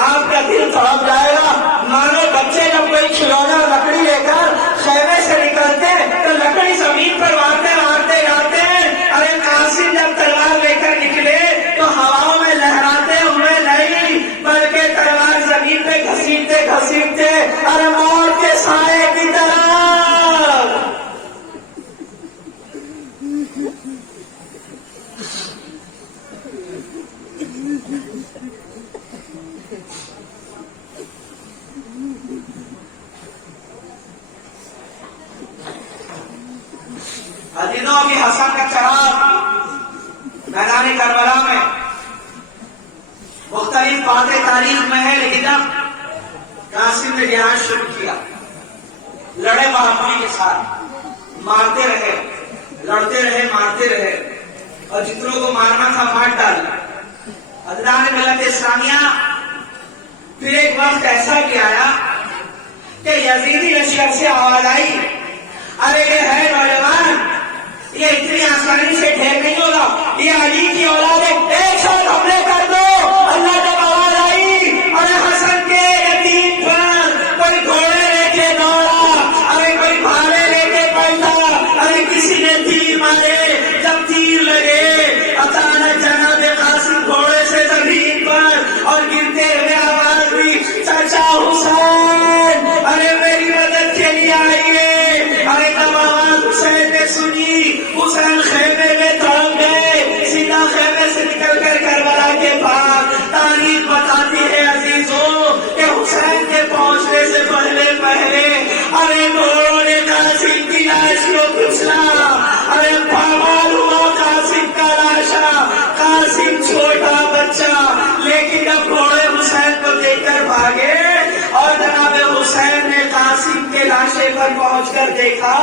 آپ کا دل تڑپ جائے گا۔ مانو بچے جب کوئی کھلونا لکڑی لے کر خیمے سے نکلتے تو لکڑی زمین پر مارتے مارتے جاتے ہیں، ارے قاسم جب تلوار لے کر نکلے تو ہواؤں میں لہراتے ہوئے نہیں بلکہ تلوار زمین پہ گھسیٹتے گھسیٹتے ارے موت کے سائے کی طرح۔ عزیزوں، ابھی حسن کا چراغ میدان کربلا میں مختلف باتیں تاریخ میں ہے، لیکن اب قاسم نے جہاد شروع کیا، لڑے بہادری کے ساتھ، مارتے رہے، لڑتے رہے، مارتے رہے اور جتنوں کو مارنا تھا مار ڈالا۔ عزیزان ملت اسلامیہ، پھر ایک وقت ایسا بھی آیا کہ یزیدی لشکر سے آواز آئی، ارے یہ ہے نوجوان، یہ اتنی آسانی سے ڈھیر نہیں ہوگا، یہ علی کی اولاد ہے، ایک ساتھ حملے کر دو۔ اللہ جب آواز آئی، ارے حسن کے یتیم پر کوئی گھوڑے لے کے دوڑا، ارے کوئی بھالے لے کے بیٹھا، ارے کسی نے تیر مارے، جب تیر لگے اچانک جناب قاسم گھوڑے سے زمین پر اور گرتے ہوئے آواز ہوئی، چچا حسین، ارے میری مدد کے لیے آئیے۔ ارے جب آواز حسین نے سنی، حسین خیمے میں تڑپ گئے، سیدھا خیمے سے نکل کر کربلا کے پاس۔ تاریخ بتاتی ہے عزیزوں کہ حسین کے پہنچنے سے پہلے ارے گھوڑوں نے قاسم کی لاش کو کچلا، ارے پامال ہوا قاسم کا لاشا، قاسم چھوٹا بچہ، لیکن جب گھوڑے حسین کو دیکھ کر بھاگے اور جناب حسین نے قاسم کے لاشے پر پہنچ کر دیکھا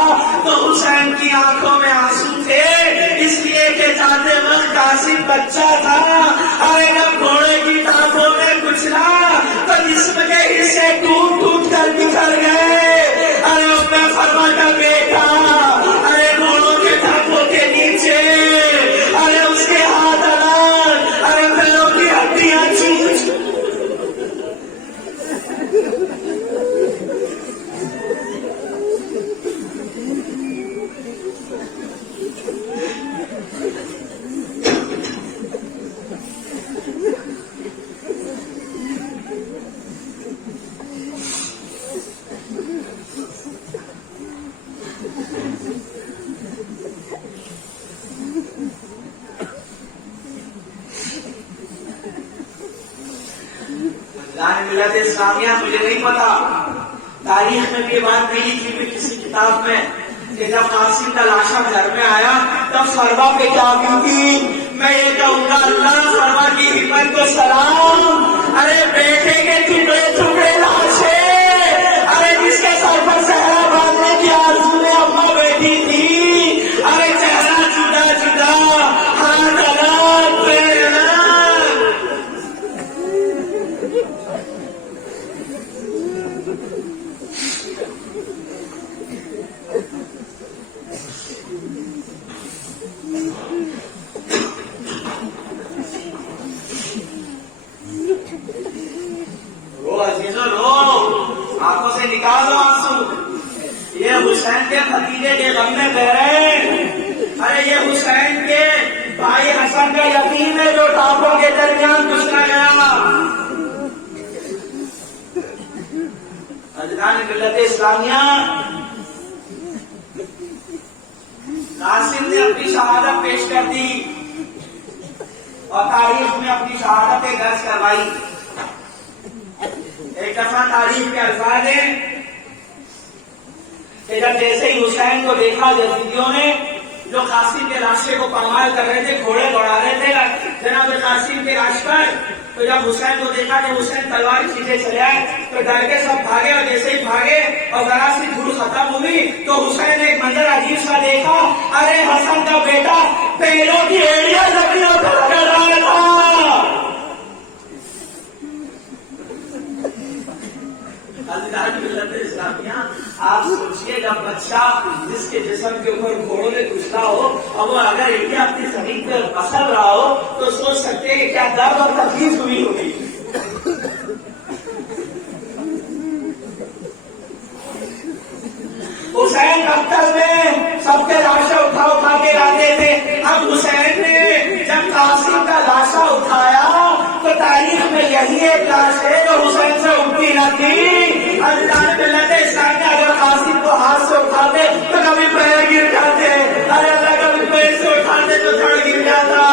تو حسین کی آنکھوں میں آنسو تھے، اس لیے کہ جاتے وقت قاسم بچہ تھا۔ ارے جب گھوڑے کی ٹانگوں میں کچلا تو جسم کے حصے ٹوٹ ٹوٹ کر بکھر گئے۔ ارے ام فرما کا بیٹا، ارے گھوڑوں کے ٹانگوں کے نیچے، ارے اس کے ہاتھ الگ، ارے پیروں کی ہڈیاں چوٹ۔ ملت اسلامیہ، مجھے نہیں پتا، تاریخ میں بھی یہ بات نہیں لکھی ہوئی کسی کتاب میں کہ جب قاسم کا لاشا گھر میں آیا تب فرما پہ کیا کی؟ میں یہ کہوں گا، اللہ فرما کی ہمت کو سلام۔ ارے بیٹے کے ٹکڑے ٹکڑے لاشے، ارے جس کے سر پر صحرا باندھنے کی آرزو میں اماں بیٹھی تھی، ارے چہرہ جدا جدا، ہاتھ الگ، پیر الگ۔ نکالو آنسو. یہ حسین کے بھتیجے کے غم میں بہ رہے ہیں. ارے یہ حسین کے بھائی حسن کا یتیم ہے جو ٹاپوں کے درمیان گزرا گیا. اجدان ملت اسلامیہ، قاسم نے اپنی شہادت پیش کر دی اور تاریخ میں اپنی شہادت درج کروائی. ایک دفعہ تاریخ کے الفاظ ہیں کہ جب جیسے ہی حسین کو دیکھا یزیدیوں نے جو قاسم کے لاشے کو پامال کر رہے تھے، گھوڑے دوڑا رہے تھے جناب قاسم کے لاش پر، تو جب حسین کو دیکھا کہ حسین تلوار سیدھے چلے آئے تو ڈر کے سب بھاگے، اور جیسے ہی بھاگے اور ذرا سی دھول ختم ہوئی تو حسین نے ایک منظر عجیب سا دیکھا. ارے حسن کا بیٹا پیروں کی ایڑیاں زمینوں پر رگڑ رہا تھا. آپ سوچئے جب بچہ جس کے جسم کے اوپر گھوڑوں نے کچلا ہو اور وہ اگر انڈیا اپنی زمین پر پسر رہا ہو تو سوچ سکتے ہیں کہ کیا درد اور تکلیف ہوئی ہوگی. حسین دفتر میں سب کے لاشیں اٹھا کے لاتے تھے. اب حسین نے جب قاسم کا لاشا اٹھایا تو تاریخ میں یہی ایک لاش ہے جو حسین سے اٹھتی نہ تھی. اللہ ملت اسلامیہ اگر قاسم کو ہاتھ سے اٹھاتے تو کبھی پیر گر جاتے، ارے اللہ کبھی پیر سے اٹھاتے تو تھڑ گر جاتا.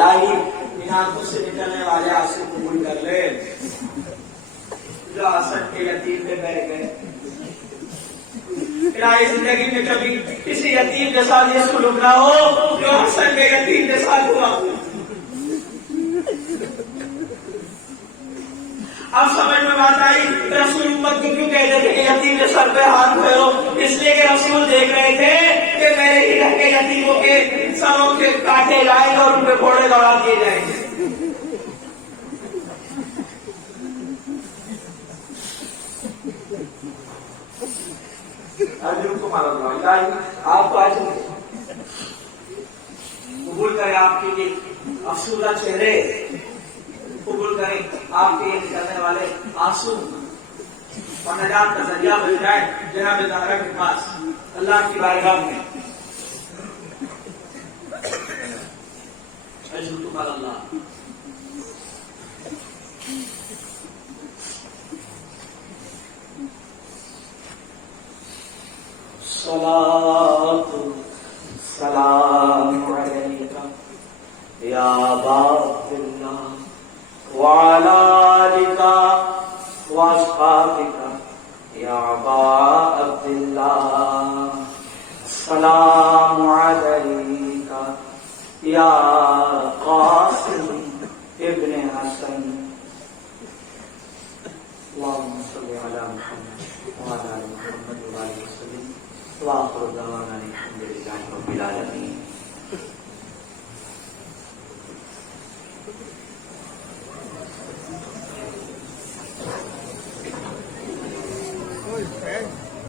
الہی ان آنکھوں سے نکلنے والے آنسو قبول کر لے جو حسن کے یتیم پہ بہ گئے. الہی زندگی میں کبھی کسی یتیم کے ساتھ یہ سلوک نہ ہو جو حسن کے یتیم کے ساتھ ہوا. اب سمجھ میں بات آئی رسول امت کو کیوں کہتے تھے کہ یتیم کے سر پہ ہاتھ پھیرو. اس لیے کہ رسول دیکھ رہے تھے کہ میرے ہی گھر کے یتیموں کے سروں کے کاٹے جائیں گے اور ان پہ گھوڑے دوڑا دیے جائیں گے. آپ کو آج قبول کریں آپ کے لیے افسردہ چہرے، قبول کریں آپ کے نکلنے والے آنسو اور نجات کا ذریعہ بن جائے جناب زہرا کے پاس اللہ کی بارگاہ میں. اللہ صلاۃ سلام علیکہ یا ابا عبداللہ وعلی آلک واصحابک یا ابا عبداللہ. السلام علیکہ یا قاسم ابن حسن. اللهم صل على محمد وعلى آل محمد وآله وسلم. وآخر دعوانا الحمد لله رب العالمين.